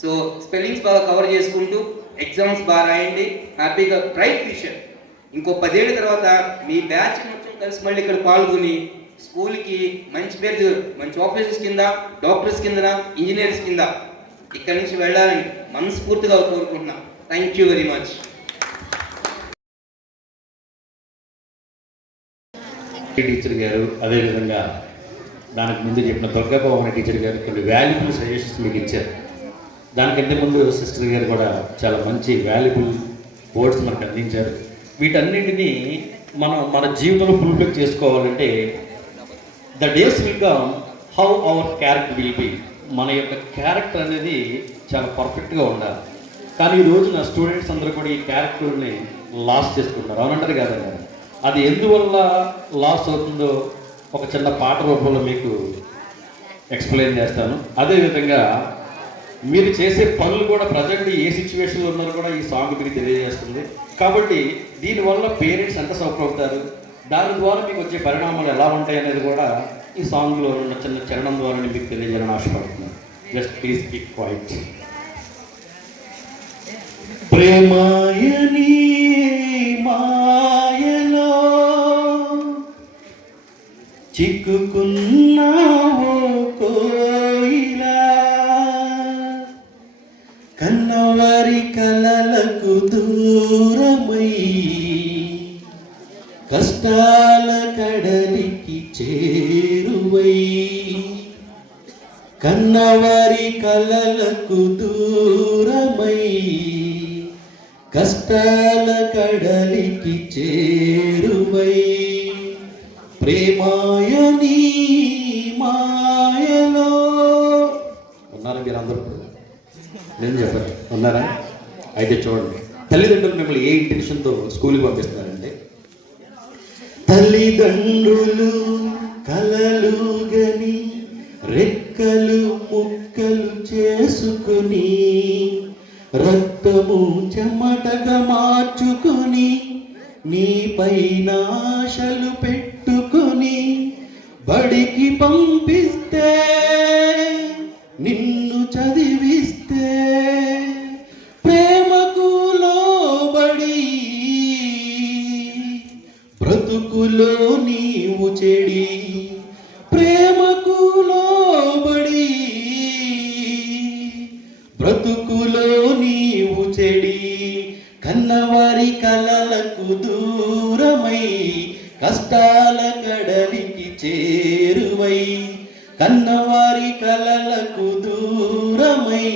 సో స్పెల్లింగ్స్ బాగా కవర్ చేసుకుంటూ ఎగ్జామ్స్ బాగా రాయండి, హ్యాపీగా బ్రైట్ ఫ్యూచర్. ఇంకో 10 ఏళ్ళ తర్వాత మీ బ్యాచ్ మొత్తం కలిసి మళ్ళీ ఇక్కడ పాల్గొని స్కూల్కి మంచి పేరు, మంచి ఆఫీసర్స్ కింద, డాక్టర్స్ కింద, ఇంజనీర్స్ కింద ఇక్కడి నుంచి వెళ్ళాలని మనస్ఫూర్తిగా కోరుకుంటున్నా. Thank you very much. Teacher గారు, అదేవిధంగా దానికి ముందు చెప్పిన దుర్గాభవన టీచర్ గారు కొన్ని వాల్యుబుల్ సజెషన్స్ మీకు ఇచ్చారు. దానికంటే ముందు సిస్టర్ గారు కూడా చాలా మంచి వాల్యుబుల్ వర్డ్స్ మనకు అందించారు. వీటన్నింటినీ మన జీవితంలో ఫుల్ఫిల్ చేసుకోవాలంటే the days will come how our character will be. మన యొక్క క్యారెక్టర్ అనేది చాలా పర్ఫెక్ట్గా ఉండాలి. కానీ ఈ రోజున స్టూడెంట్స్ అందరూ కూడా ఈ క్యారెక్టర్ని లాస్ చేసుకుంటున్నారు, అవునంటారు కదండి. అది ఎందువల్ల లాస్ అవుతుందో ఒక చిన్న పాట రూపంలో మీకు ఎక్స్ప్లెయిన్ చేస్తాను. అదేవిధంగా మీరు చేసే పనులు కూడా ప్రజెంట్ ఏ సిచ్యువేషన్లో ఉన్నారో కూడా ఈ సాంగ్ మీకు తెలియజేస్తుంది. కాబట్టి దీనివల్ల పేరెంట్స్ ఎంత సఫర్ అవుతారు, దాని ద్వారా మీకు వచ్చే పరిణామాలు ఎలా ఉంటాయి అనేది కూడా ఈ సాంగ్లో ఉన్న చిన్న చరణం ద్వారా మీకు తెలియజేయాలని ఆశపడుతున్నాను. Just please keep quiet. ప్రేమాయని మాయలో చిక్కుకున్నావో కోయిలా, కన్నవారి కలలకు దూరమై కష్టాల కడలికి చేరువై, కన్నవారి కలలకు దూరమై కష్టాల కడలికి చేరువై, ప్రేమాయని మాయలో. ఉన్నారా మీరు అందరూ? నేను చెప్పండి, ఉన్నారా? అయితే చూడండి, తల్లిదండ్రులు మిమ్మల్ని ఏ ఇంటెన్షన్తో స్కూల్కి పంపిస్తున్నారంటే, తల్లిదండ్రులు కలలు గని రెక్కలు ముక్కలు చేసుకుని రక్తము చెమటగా మార్చుకుని నీపైన ఆశలు పెట్టుకుని బడికి పంపిస్తే, నిన్ను చదివిస్తే, ప్రేమకు లోబడి బ్రతుకులో నీవు చెడి, ప్రేమకు లోబడి బ్రతుకులో నీవు చెడి, కన్నవారి కలలకు దూరమై కష్టాల కడలికి చేరువై, కన్నవారి కలలకు దూరమై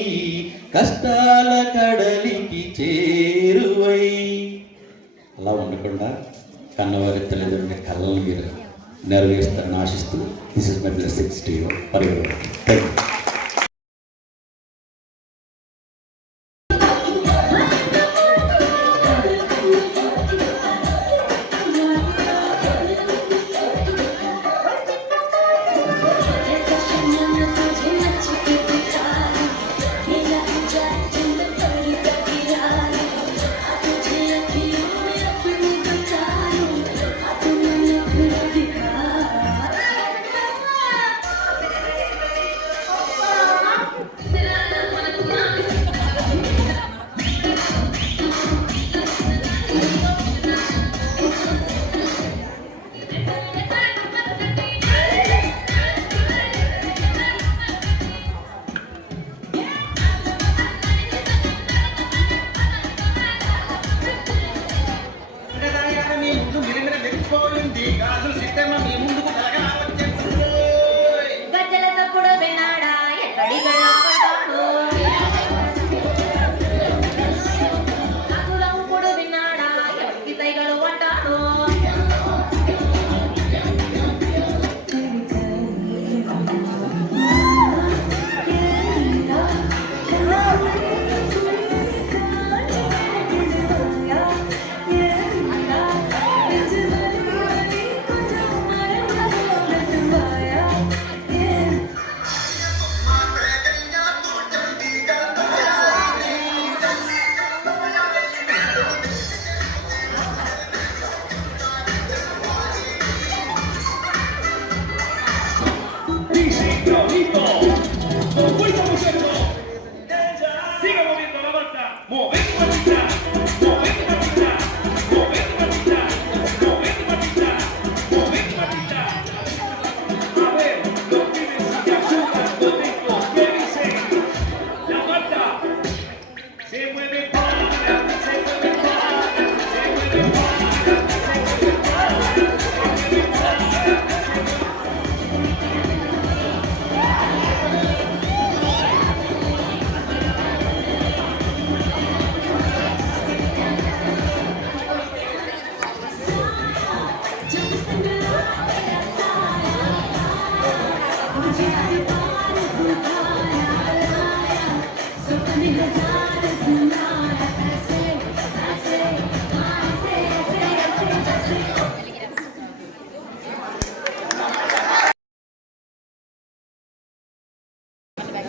కష్టాల కడలికి చేరువై. అలా ఉండకుండా కన్నవారి తల్లిదండ్రుల కళలను మీరు నెరవేరుస్తారని ఆశిస్తూ, this is my blessings to you for your work. Thank you.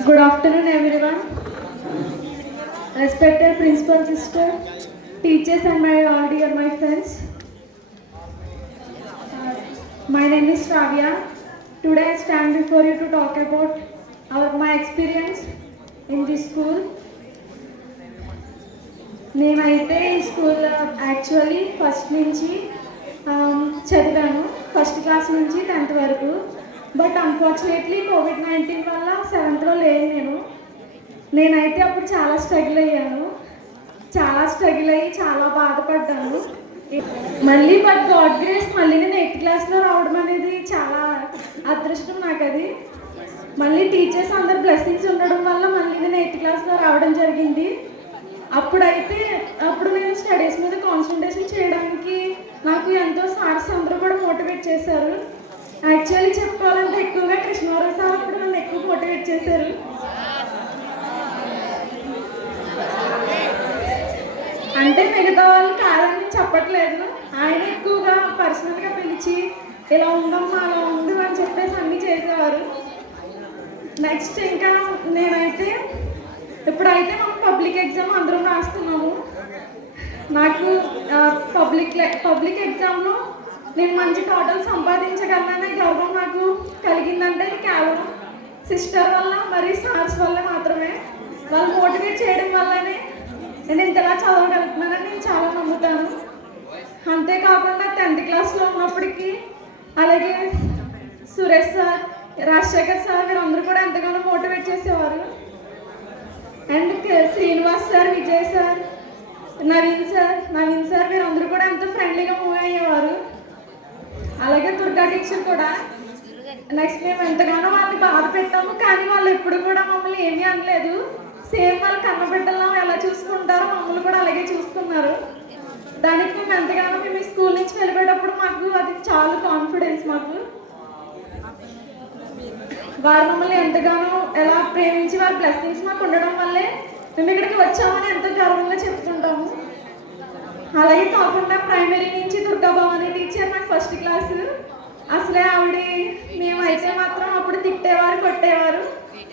Good afternoon, everyone. Respected principal sister, teachers, and my dear friends. My name is Shravya. Today I stand before you to talk about my experience in this school. నేనైతే ఈ school actually first నుంచి చదివాను, first class నుంచి 10th వరకు. But unfortunately COVID-19 వల్ల 7th లేను. నేనైతే అప్పుడు చాలా స్ట్రగుల్ అయ్యాను, చాలా బాధపడ్డాను. మళ్ళీ బట్ గాడ్ గ్రేస్ మళ్ళీ నేను 8th క్లాస్లో రావడం అనేది చాలా అదృష్టం నాకు. అది మళ్ళీ టీచర్స్ అందరు బ్లెస్సింగ్స్ ఉండడం వల్ల మళ్ళీ నేను 8th క్లాస్లో రావడం జరిగింది. అప్పుడు నేను స్టడీస్ మీద కాన్సన్ట్రేషన్ చేయడానికి నాకు ఎంతో సార్స్ అందరూ కూడా మోటివేట్ చేశారు. యాక్చువల్లీ చెప్పుకోవాలంటే ఎక్కువగా కృష్ణవరావు సార్ అప్పుడు నన్ను ఎక్కువ మోటివేట్ చేశారు. అంటే మిగతా వాళ్ళు కాదని చెప్పట్లేదు, ఆయన ఎక్కువగా పర్సనల్గా పిలిచి ఇలా ఉండమ్మా అలా ఉండు అని చెప్పేసి అన్నీ చేసేవారు. నెక్స్ట్ ఇంకా నేనైతే ఇప్పుడైతే మనం పబ్లిక్ ఎగ్జామ్ అందరం రాస్తున్నాము. నాకు పబ్లిక్ ఎగ్జామ్లో నేను మంచి టోటల్ సంపాదించగలననే గర్వం నాకు కలిగిందంటే కేవలం సిస్టర్ వల్ల మరియు సార్స్ వల్ల మాత్రమే. వాళ్ళు మోటివేట్ చేయడం వల్లనే నేను ఇంతలా చదవగలుగుతున్నానని నేను చాలా నమ్ముతాను. అంతేకాకుండా 10th క్లాస్లో ఉన్నప్పటికీ అలాగే సురేష్ సార్, రాజశేఖర్ సార్ వీరందరూ కూడా ఎంతగానో మోటివేట్ చేసేవారు. అండ్ శ్రీనివాస్ సార్, విజయ్ సార్, నవీన్ సార్ వీరందరూ కూడా ఎంతో ఫ్రెండ్లీగా మూవ్ అయ్యేవారు. అలాగే దుర్గా టీచర్ కూడా. నెక్స్ట్ మేము ఎంతగానో వాళ్ళని బాధ పెట్టాము, కానీ వాళ్ళు ఎప్పుడు కూడా మమ్మల్ని ఏమీ అనలేదు. సేమ్ వాళ్ళు కన్నబిడ్డల్లో ఎలా చూసుకుంటారో మమ్మల్ని కూడా అలాగే చూసుకున్నారు. దానికి మేము ఈ స్కూల్ నుంచి వెళ్ళిపోయేటప్పుడు మాకు అది చాలా కాన్ఫిడెన్స్. మాకు వారు మమ్మల్ని ఎంతగానో ఎలా ప్రేమించి వారి బ్లెస్సింగ్స్ మాకు ఉండడం వల్లే మేము ఇక్కడికి వచ్చామని ఎంతో గర్వంగా చెప్పుకుంటాము. అలాగే కాకుండా ప్రైమరీ నుంచి దుర్గా భవాని టీచర్ నాకు ఫస్ట్ క్లాసు. అసలే ఆవిడ మేమైతే మాత్రం అప్పుడు తిట్టేవారు, కొట్టేవారు,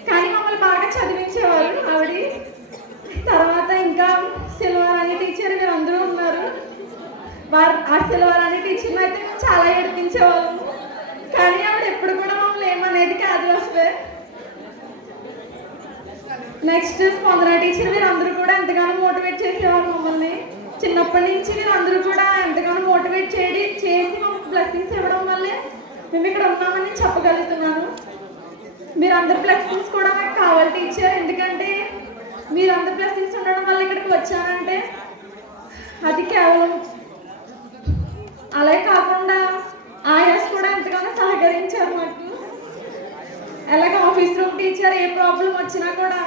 కానీ మమ్మల్ని బాగా చదివించేవారు ఆవిడ. తర్వాత ఇంకా సిల్వరాణి టీచర్ వీరందరూ ఉన్నారు. ఆ సిల్వరాణి టీచర్ని అయితే మేము చాలా ఏడిపించేవాళ్ళము, కానీ ఆవిడ ఎప్పుడు కూడా మమ్మల్ని ఏమనేది కాదు అసలే. నెక్స్ట్ స్పందన టీచర్ వీరందరూ కూడా ఎంతగానో మోటివేట్ చేసేవారు మమ్మల్ని. చిన్నప్పటి నుంచి వీరందరూ కూడా ఎంతగానో మోటివేట్ చేసి మాకు బ్లెస్సింగ్స్ ఇవ్వడం వల్లే మేము ఇక్కడ ఉన్నామని చెప్పగలుగుతున్నాను. మీరందరు బ్లెస్సింగ్స్ కూడా నాకు కావాలి టీచర్, ఎందుకంటే మీరందరు బ్లెస్సింగ్స్ ఉండడం వల్ల ఇక్కడికి వచ్చానంటే అది కేవలం. అలాగే కాకుండా ఆయాస్ కూడా ఎంతగానో సహకరించారు మాకు. అలాగే ఆఫీస్ రూమ్ టీచర్ ఏ ప్రాబ్లం వచ్చినా కూడా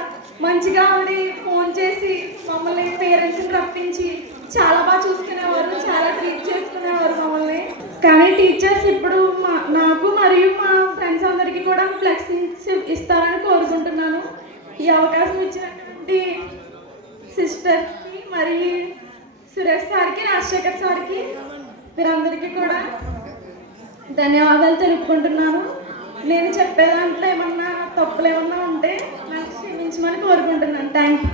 మంచిగా ఆవిడ ఫోన్ చేసి మమ్మల్ని పేరెంట్స్ని రప్పించి చాలా బాగా చూసుకునేవారు, చాలా ట్రీట్ చేసుకునేవారు మమ్మల్ని. కానీ టీచర్స్ ఇప్పుడు నాకు మరియు మా ఫ్రెండ్స్ అందరికీ కూడా బ్లెస్సింగ్స్ ఇస్తారని కోరుకుంటున్నాను. ఈ అవకాశం ఇచ్చినటువంటి సిస్టర్స్కి మరియు సురేష్ సార్కి, రాజశేఖర్ సార్కి వీరందరికీ కూడా ధన్యవాదాలు తెలుపుకుంటున్నాను. నేను చెప్పే దాంట్లో ఏమన్నా తప్పులు ఏమన్నా ఉంటే నాకు క్షమించమని కోరుకుంటున్నాను. Thank you.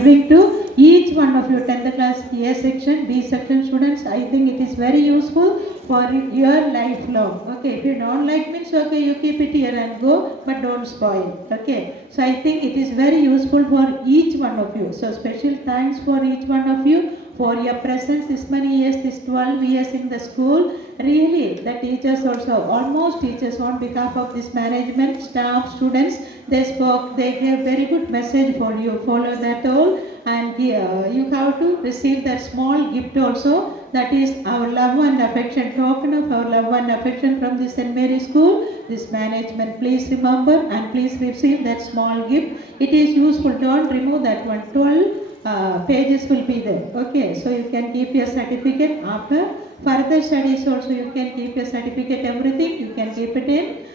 giving to each one of you 10th class A section, B section students. I think it is very useful for your lifelong. Okay, if you don't like means okay, you keep it here and go, but don't spoil. Okay, so I think it is very useful for each one of you. So special thanks for each one of you for your presence this many years, this 12 years in the school. Really, the teachers also, almost teachers on behalf of this management, staff, students, they spoke, they gave very good message for you. Follow that all, and you have to receive that small gift also. That is our love and affection, token of our love and affection from the St. Mary School, this management. Please remember and please receive that small gift. It is useful, don't remove that one. 12 pages will be there. Okay, so you can keep your certificate after further studies also. You can keep your certificate, everything you can keep it in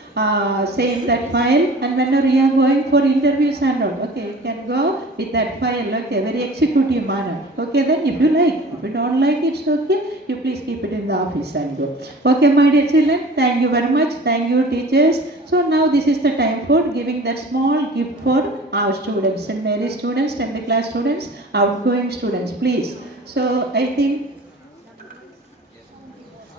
same that file, and whenever you are going for interviews and all, okay, you can go with that file. Okay, very executive manner. Okay, then if you like, if you don't like, it's okay, you please keep it in the office and go. Okay, my dear children, thank you very much. Thank you, teachers. So now this is the time for giving that small gift for our students, St. Mary students, 10th class students, outgoing students, please. So I think,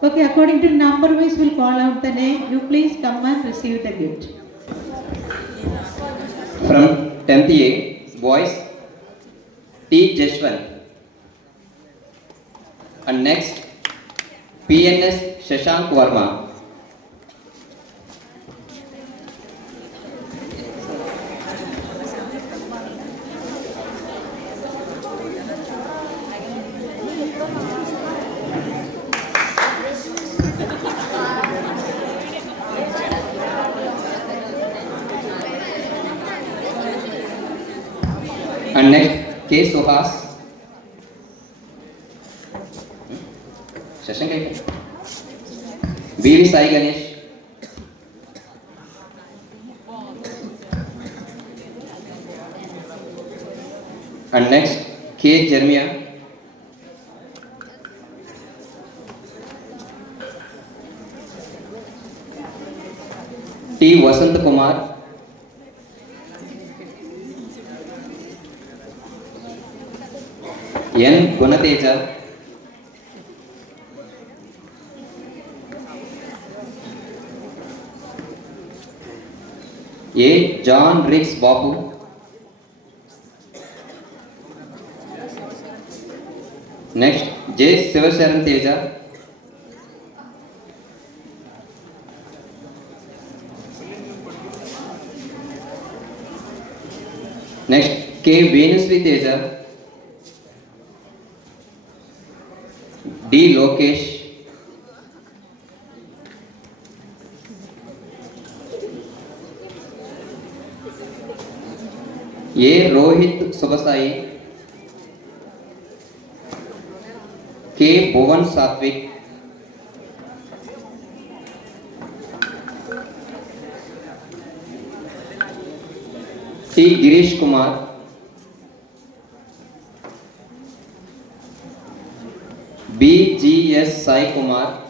okay, according to number wise, we'll call out the name. You please come and receive the gift. From 10th A, boys, T. Jeshwant. And next, PNS Shashank Verma. And next, K. Suhas. Shashank I. B.V. Sai Ganesh. And next, K. Jeremiah. T. Vasant Kumar. N. Gunateja. A. John Riggs Babu. Next, J. Sivasaran Teja. Next, K. Venusri Teja. D. Lokesh. A. Rohit Subasai. K. Bhuvan Satvik. T. Girish Kumar. B. G. S. Sai Kumar.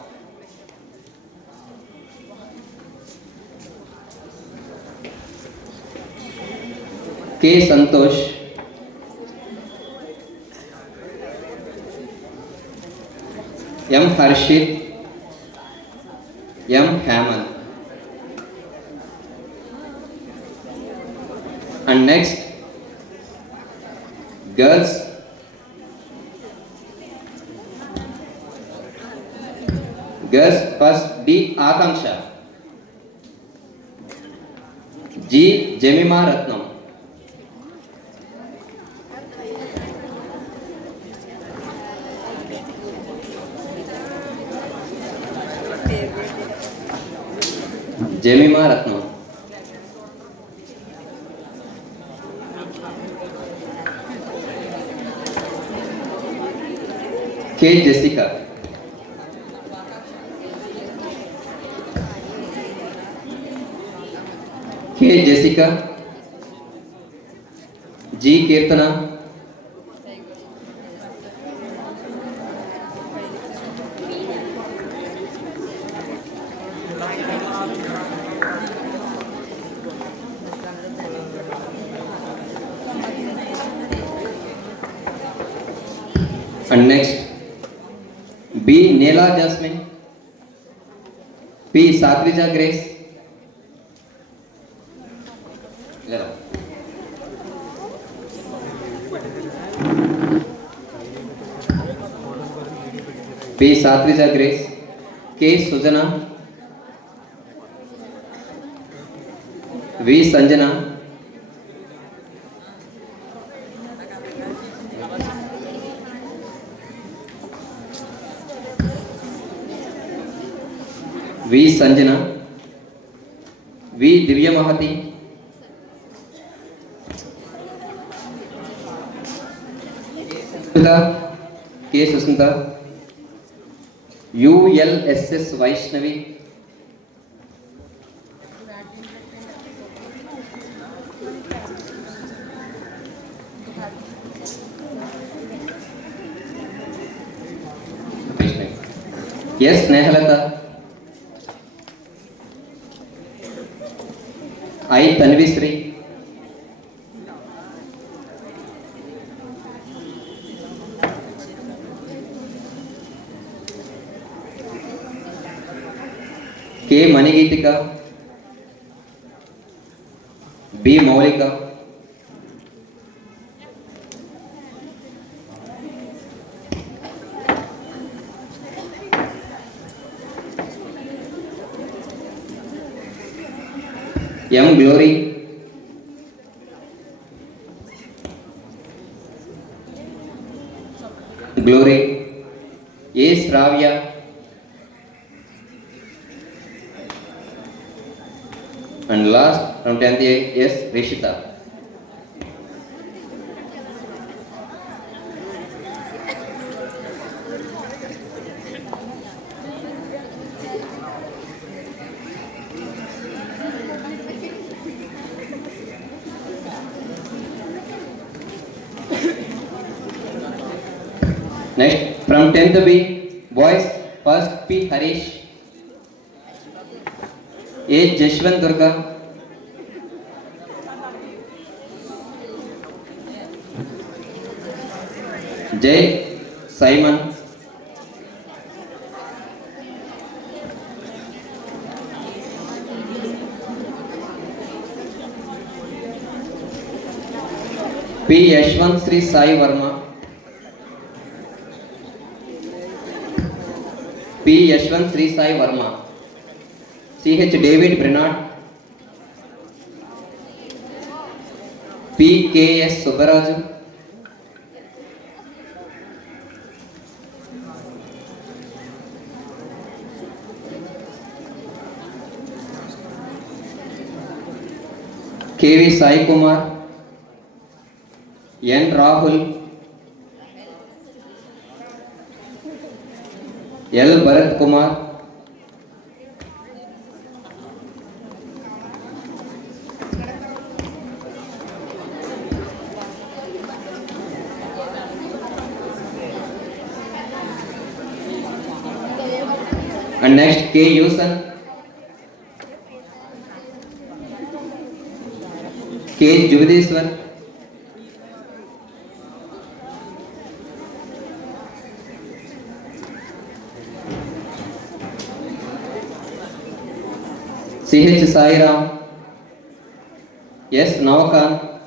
K. Santosh. M. Harshit. M. Haman. And next, girls, first D. Akanksha. G. Jemima Ratnam. Jemima Ratnam. K. Jessica. K. Jessica. G. Kirtana. K. And next, B. Neela Jasmine. P. Satrija Grace. P. Satrija Grace. K. Sujana. V. Sanjana. V. Sanjana. V. Divya Mahati. K. Susmita. ULSS Vaishnavi. Yes, Nehalata. I. Tanvisri. K. Manigeetika. B. Maulika. M. Glory. Glory. A. Shravya. And last from 10th A. S. Rishita. Next, from 10th B, boys, first P. Harish, A. Jashwant Durga, J. Simon, P. Yashwant Sri Sai Verma, P. Yashwant Sri Sai Verma, C. H. David Bernard, P. K. S. Subbaraju, K. V. Sai Kumar, N. Rahul, L. Bharat Kumar, and next K. Yusan, K. Juvadeswar, C. H. Sai Ram, S. Navakan,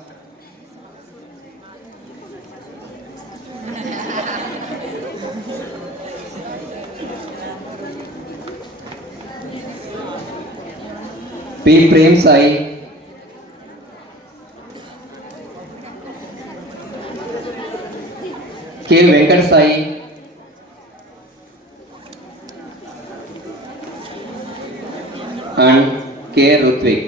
P. Prem Sai, K. Venkat Sai, and K. Rutvik.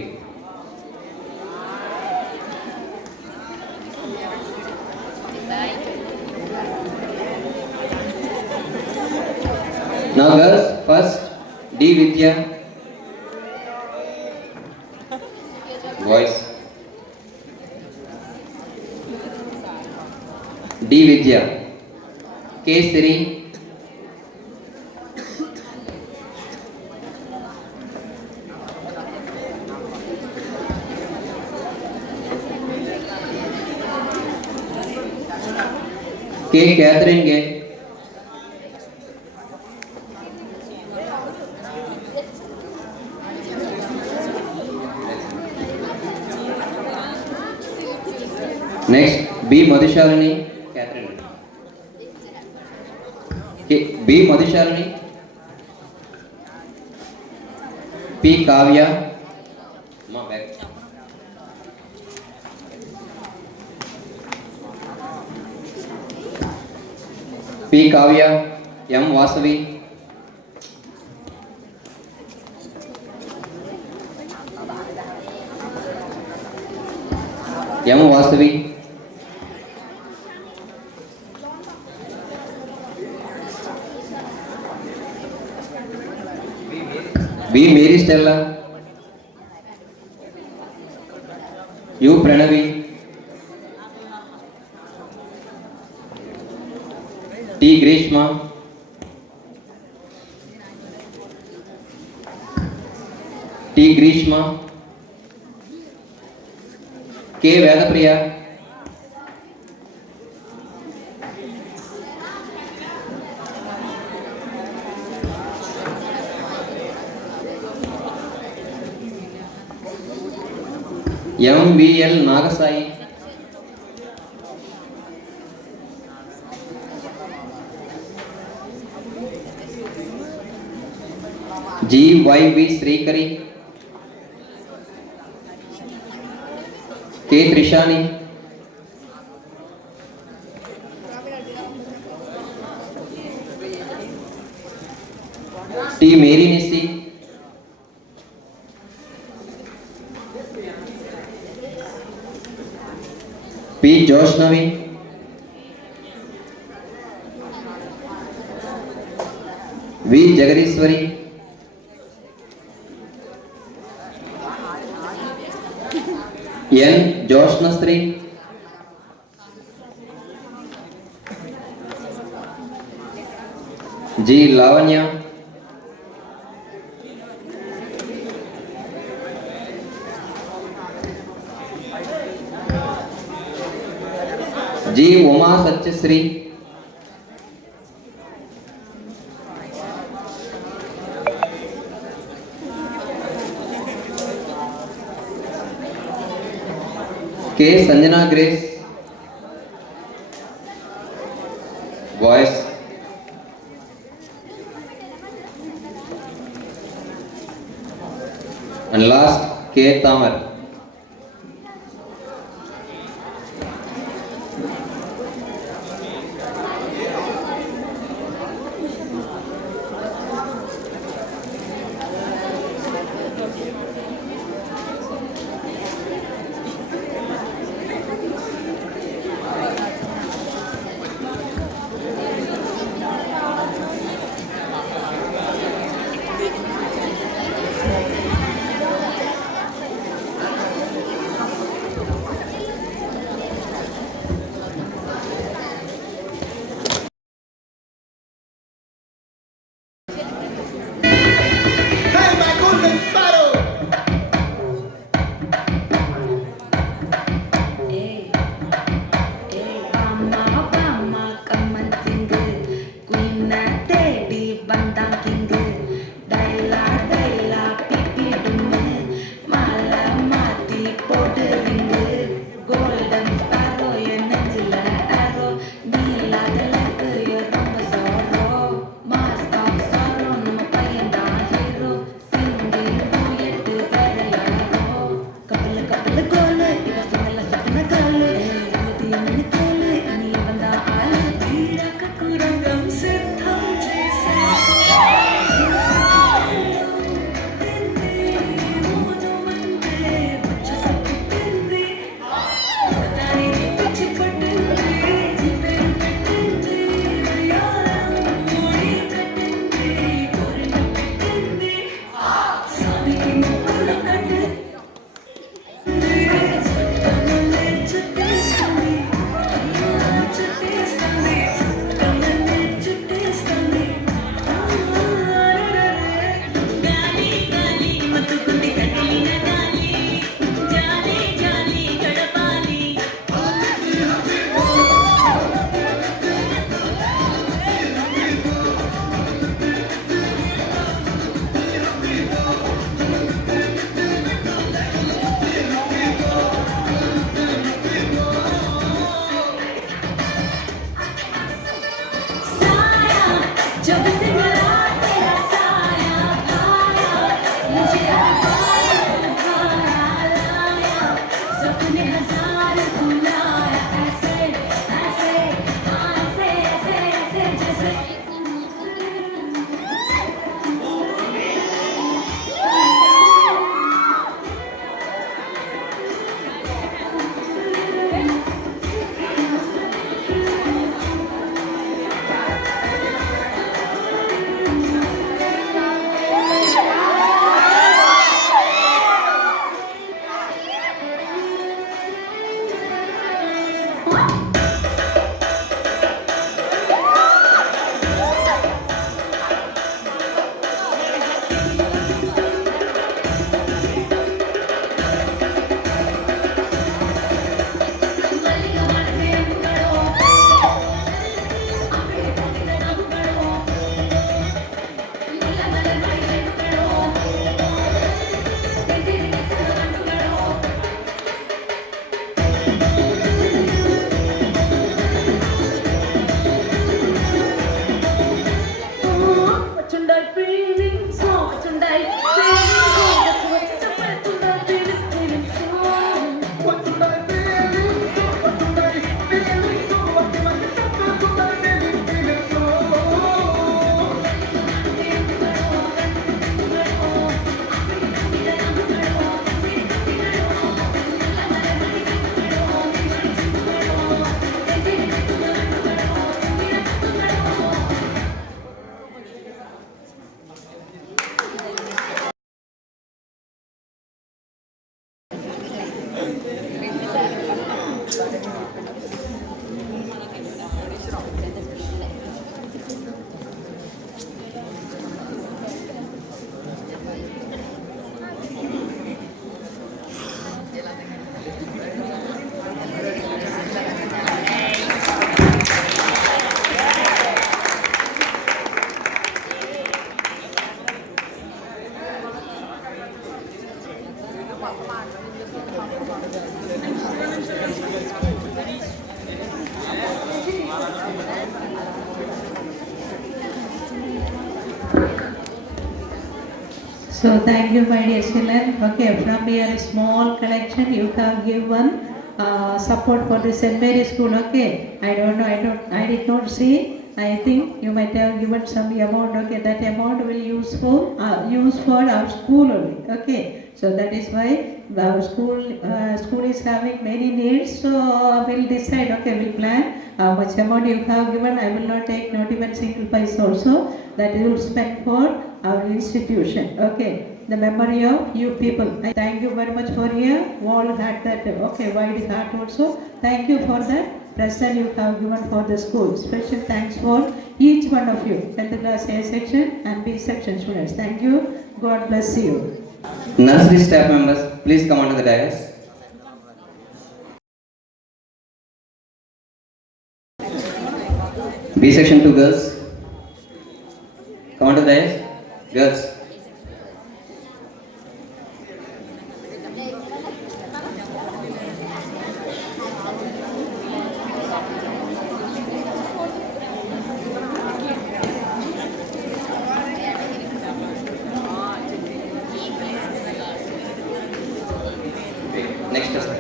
Now girls, first D. Vidya, boys, D. Vidya, K. Siri, K. Catherine Gay, Madhushalini Catherine. B Madhushalini. P Kavya. మా బ్యాగ్. P Kavya. M Vasavi. M Vasavi. B Mary Stella. U Pranavi. T Greeshma. T Greeshma. K Vedapriya. MVL Nagasai. GYV Srikari. K Trishani. T Mary Nissi. P Joshnavi. V Jagadeeswari. N Joshnasri. G Lavanya. G Uma Satyasri. K Sanjana Grace. Voice. And last K Tamar. So thank you, my dear children. Okay, from your small collection, you have given support for the St. Mary School. Okay, I don't know. I did not see. I think you might have given some amount. Okay, that amount will use for our school only. Okay, so that is why our school is having many needs. So we'll decide. Okay, we'll plan how much amount you have given. I will not take not even single piece also. That you will spend for our institution. Okay, the memory of you people. I thank you very much for your wall heart that wide heart also. Thank you for that present you have given for the school. Special thanks for each one of you, 10th class A section and B section students. Thank you. God bless you. Nursery staff members, please come onto the dais. B section 2 girls, come onto the dais. Girls. Next person.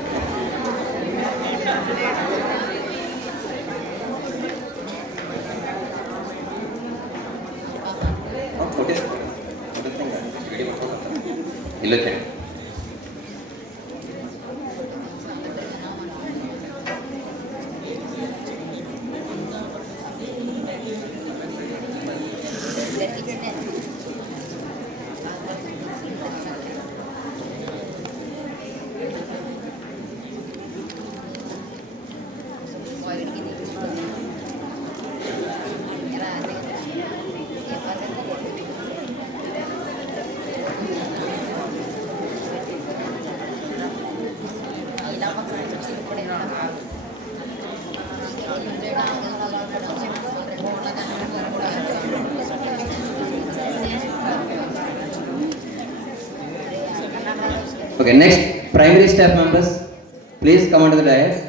Okay. Okay, next, primary staff members, please come onto the dais.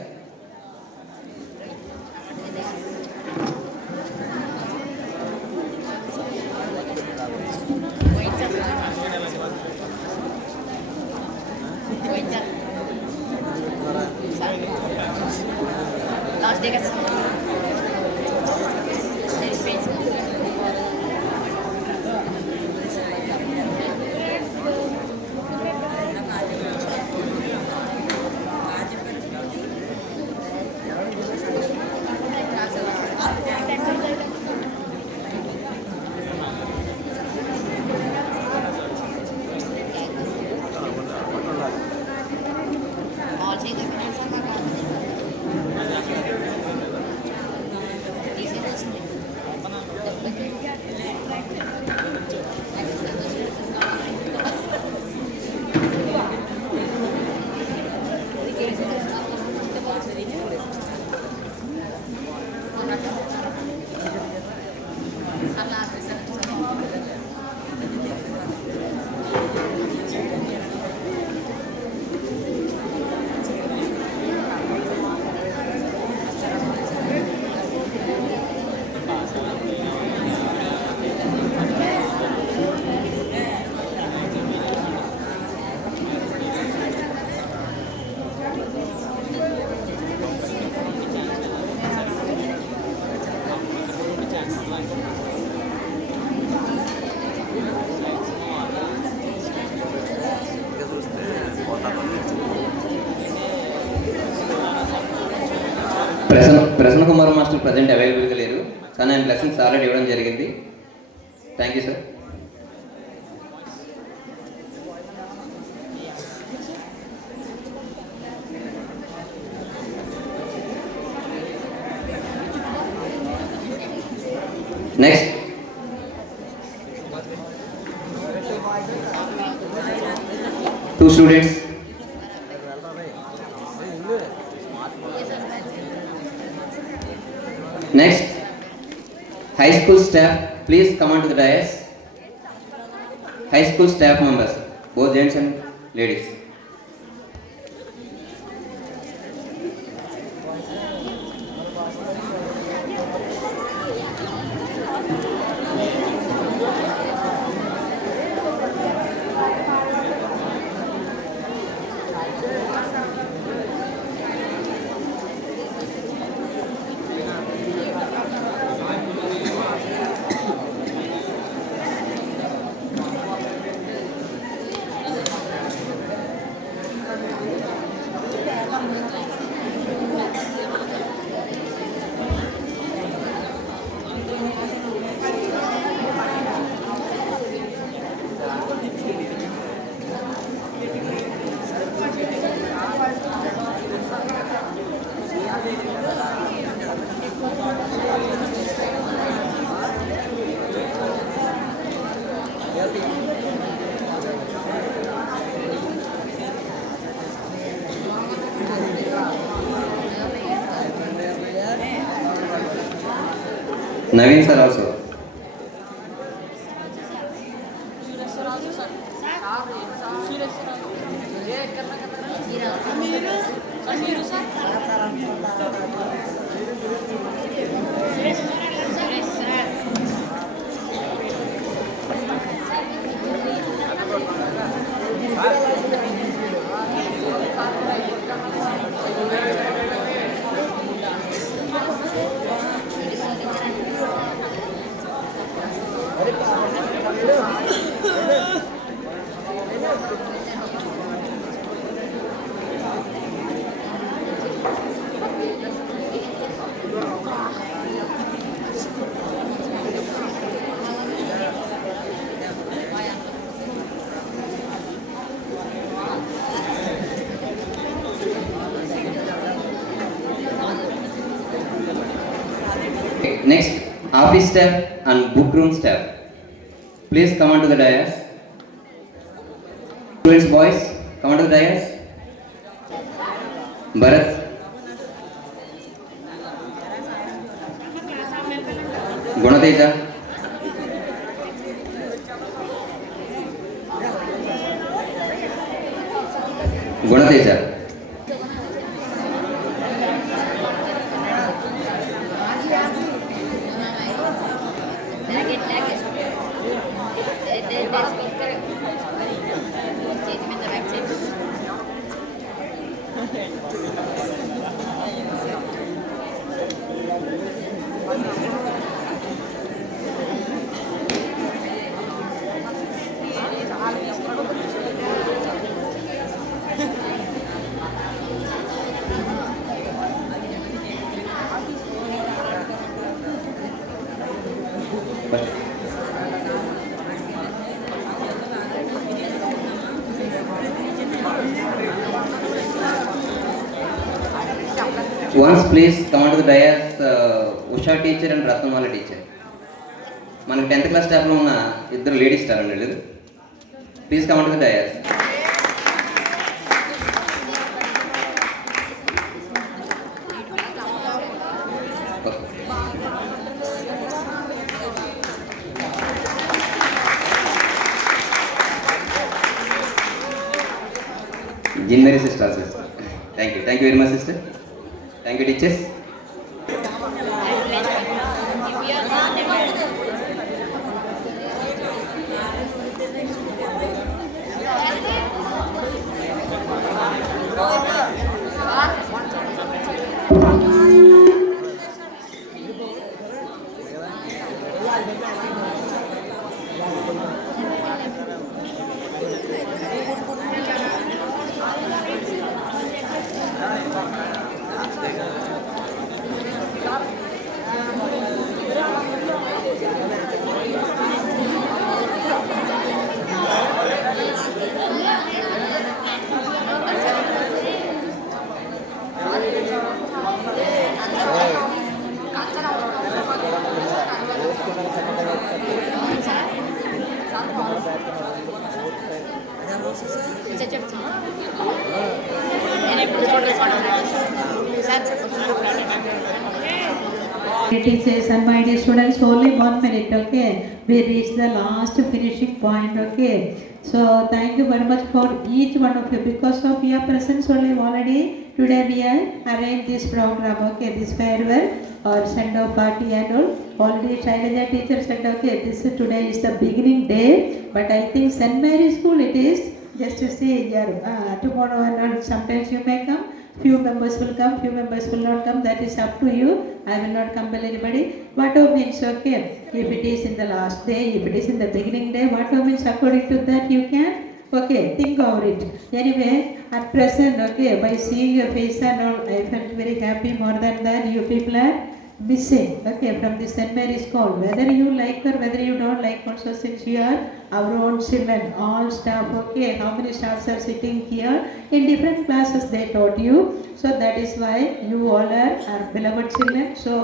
Prasanna Kumar master present అవైలబుల్గా లేరు, కానీ ఆయన lessons already ఇవ్వడం జరిగింది. Thank you sir. Next, two students. Next, high school staff, please come onto the dais. High school staff members, both gents and ladies. Naveen sir also. Next, office staff and book room staff. Please come onto the dais. Students, boys, come onto the dais. Bharat. Gunateja. Gunateja. Once please come onto the dais, Usha teacher and Ratnamala teacher. మన 10th class staff లో ఉన్న ఇద్దరు ladies star అండి. Please come onto the dais. Jinmeri sister also. Thank you very much sister. Thank you teachers. Teachers and my dear students, only 1 minute, okay? We reached the last finishing point, okay? So thank you very much for each one of you. Because of your presence only already today we have arranged this program, okay? This farewell or send off party and all. Already Shailaja teacher said, okay, today is the beginning day, but I think St. Mary School it is. Just to see here, tomorrow and all, sometimes you may come. Few members will come, few members will not come. That is up to you. I will not compel anybody. Whatever means, okay. If it is in the last day, if it is in the beginning day, whatever means according to that you can, okay, think over it. Anyway, at present, okay, by seeing your face and all, I felt very happy. More than that, you people are missing, okay, from the St. Mary's School. Whether you like or whether you don't like, also since you are our own children, all staff, okay, how many staffs are sitting here in different classes they taught you. So that is why you all are our beloved children. So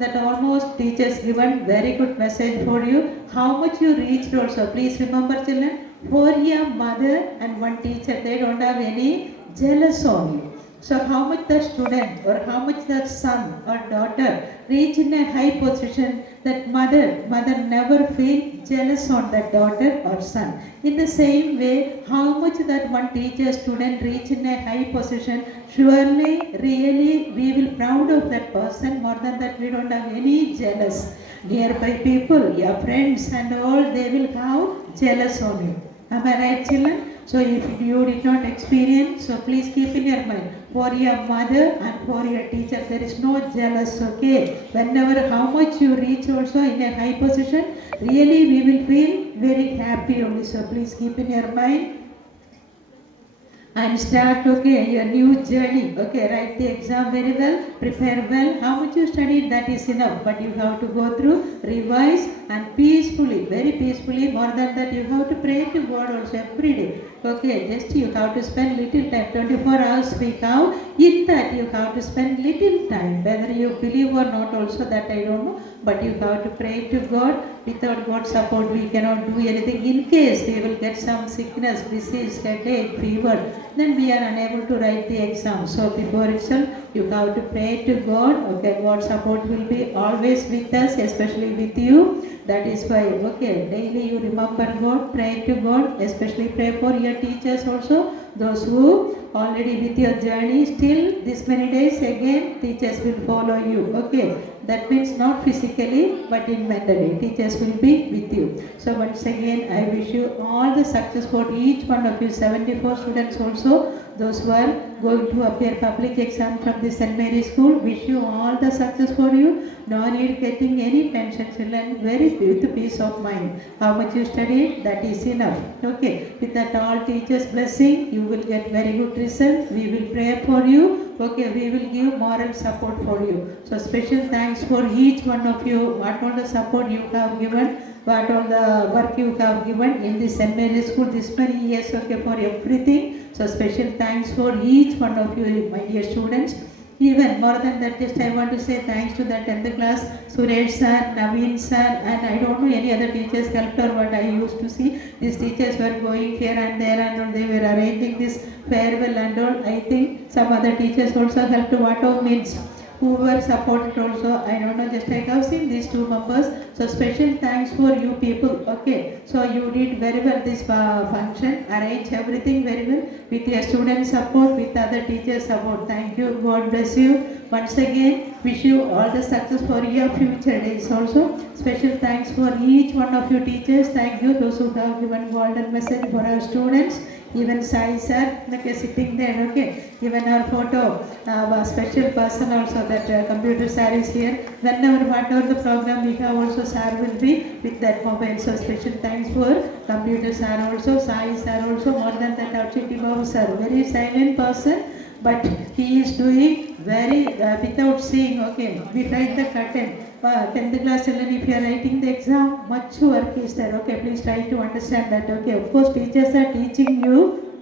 that almost teachers given very good message for you. How much you reached also, please remember children, for your mother and one teacher, they don't have any jealous on you. So how much the student or how much the son or daughter reach in a high position, that mother never feel jealous on that daughter or son. In the same way, how much that one teacher student reach in a high position, surely really we will proud of that person. More than that, we don't have any jealous. Nearby people, your friends and all, they will have jealous on you. Am I right, children? So if you did not experience, so please keep in your mind, for your mother and for your teacher, there is no jealous, okay? Whenever, how much you reach also in a high position, really we will feel very happy only. So please keep in your mind and start, okay, your new journey. Okay, write the exam very well, prepare well. How much you studied, that is enough, but you have to go through, revise, and peacefully, very peacefully. More than that, you have to pray to God also every day. Okay, just you have to spend little time, 24 hours we have. In that you have to spend little time, whether you believe or not also, that I don't know, but you have to pray to God. Without God's support we cannot do anything. In case we will get some sickness, disease, headache, fever, then we are unable to write the exam. So before itself you have to pray to God. Okay, God's support will be always with us, especially with you. That is why, okay, daily you remember God, pray to God, especially pray for your teachers also, those who already with your journey still this many days, again teachers will follow you. Okay, that means not physically but in mentally, teachers will be with you. So once again I wish you all the success for each one of you, 74 students also, those who are going to appear public exam from the St. Mary School. Wish you all the success for you. No need getting any tension, children. Very with peace of mind. How much you studied, that is enough. Okay, with that all teachers' blessing, you will get very good result. We will pray for you. Okay, we will give moral support for you. So special thanks for each one of you. What all the support you have given, what all the work you have given in the St. Mary School this many years. Okay, for everything. So special thanks for each one of you, my dear students. Even more than that, just I want to say thanks to the 10th class, Suresh sir, Naveen sir, and I don't know any other teachers helped or what I used to see. These teachers were going here and there and they were arranging this farewell and all. I think some other teachers also helped, what all means. Who were supported also, I don't know, just I have seen these two members. So special thanks for you people. Okay, so you did very well this function, arrange everything very well with your student support, with other teachers support. Thank you, God bless you. Once again, wish you all the success for your future days also. Special thanks for each one of you teachers. Thank you, those who have given golden message for our students. Even Sai sir, okay, sitting there, okay. Even our photo, a special person also, that computer sir is here. Whenever, whatever the program we have also, sir will be with that mobile. So special thanks for computer sir also, Sai sir also. More than that, our Chitti Babu sir, very silent person, but he is doing very without seeing, okay, behind the curtain. 10th class children, if you are writing the exam, much work is there. Okay, please try to understand that. Okay, of course teachers are teaching you,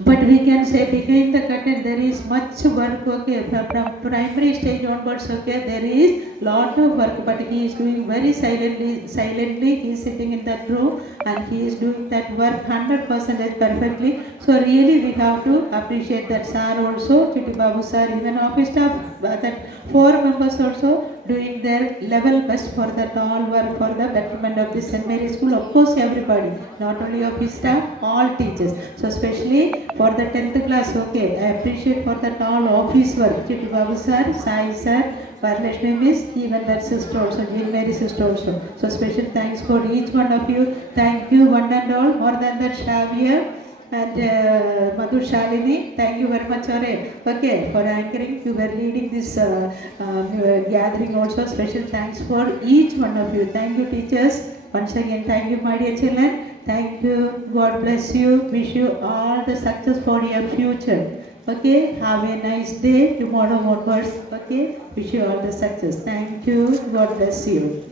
but we can say behind the curtain there is much work. Okay, from primary stage onwards, okay, there is lot of work, but he is doing very silently. He is sitting in that room and he is doing that work 100% perfectly. So really we have to appreciate that sir also, Chitti Babu sir, even office staff, that 4 members also doing their level best for that all work for the betterment of the St. Mary School. Of course everybody, not only office staff, all teachers. So especially for the 10th class, okay, I appreciate for that all office work, Chitti Babu sir, Sai sir, Varlakshmi miss, even that sister also, Jean Mary sister also. So special thanks for each one of you. Thank you one and all. More than that, Xavier and Madhu Shalini, thank you very much, okay, for anchoring. You were leading this gathering also. Special thanks for each one of you. Thank you teachers. Once again, thank you my dear children. Thank you. God bless you. Wish you all the success for your future. Okay, have a nice day. Tomorrow onwards. Okay, wish you all the success. Thank you. God bless you.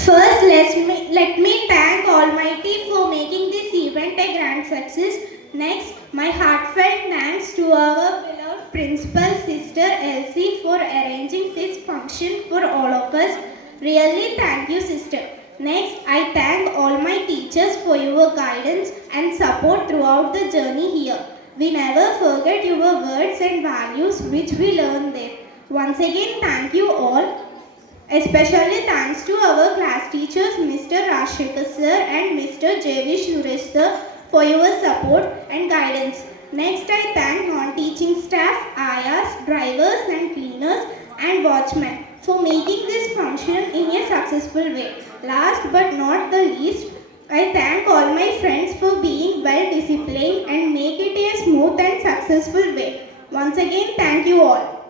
First, let me thank Almighty for making this event a grand success. Next, my heartfelt thanks to our beloved Principal Sister Elsie for arranging this function for all of us. Really thank you, sister. Next, I thank all my teachers for your guidance and support throughout the journey here. We never forget your words and values which we learned there. Once again, thank you all. Especially thanks to our class teachers Mr. Rashekar sir and Mr. J.V. Suresh sir for your support and guidance. Next, I thank non-teaching staff, ayahs, drivers and cleaners and watchmen for making this function in a successful way. Last but not the least, I thank all my friends for being well disciplined and make it a smooth and successful way. Once again, thank you all.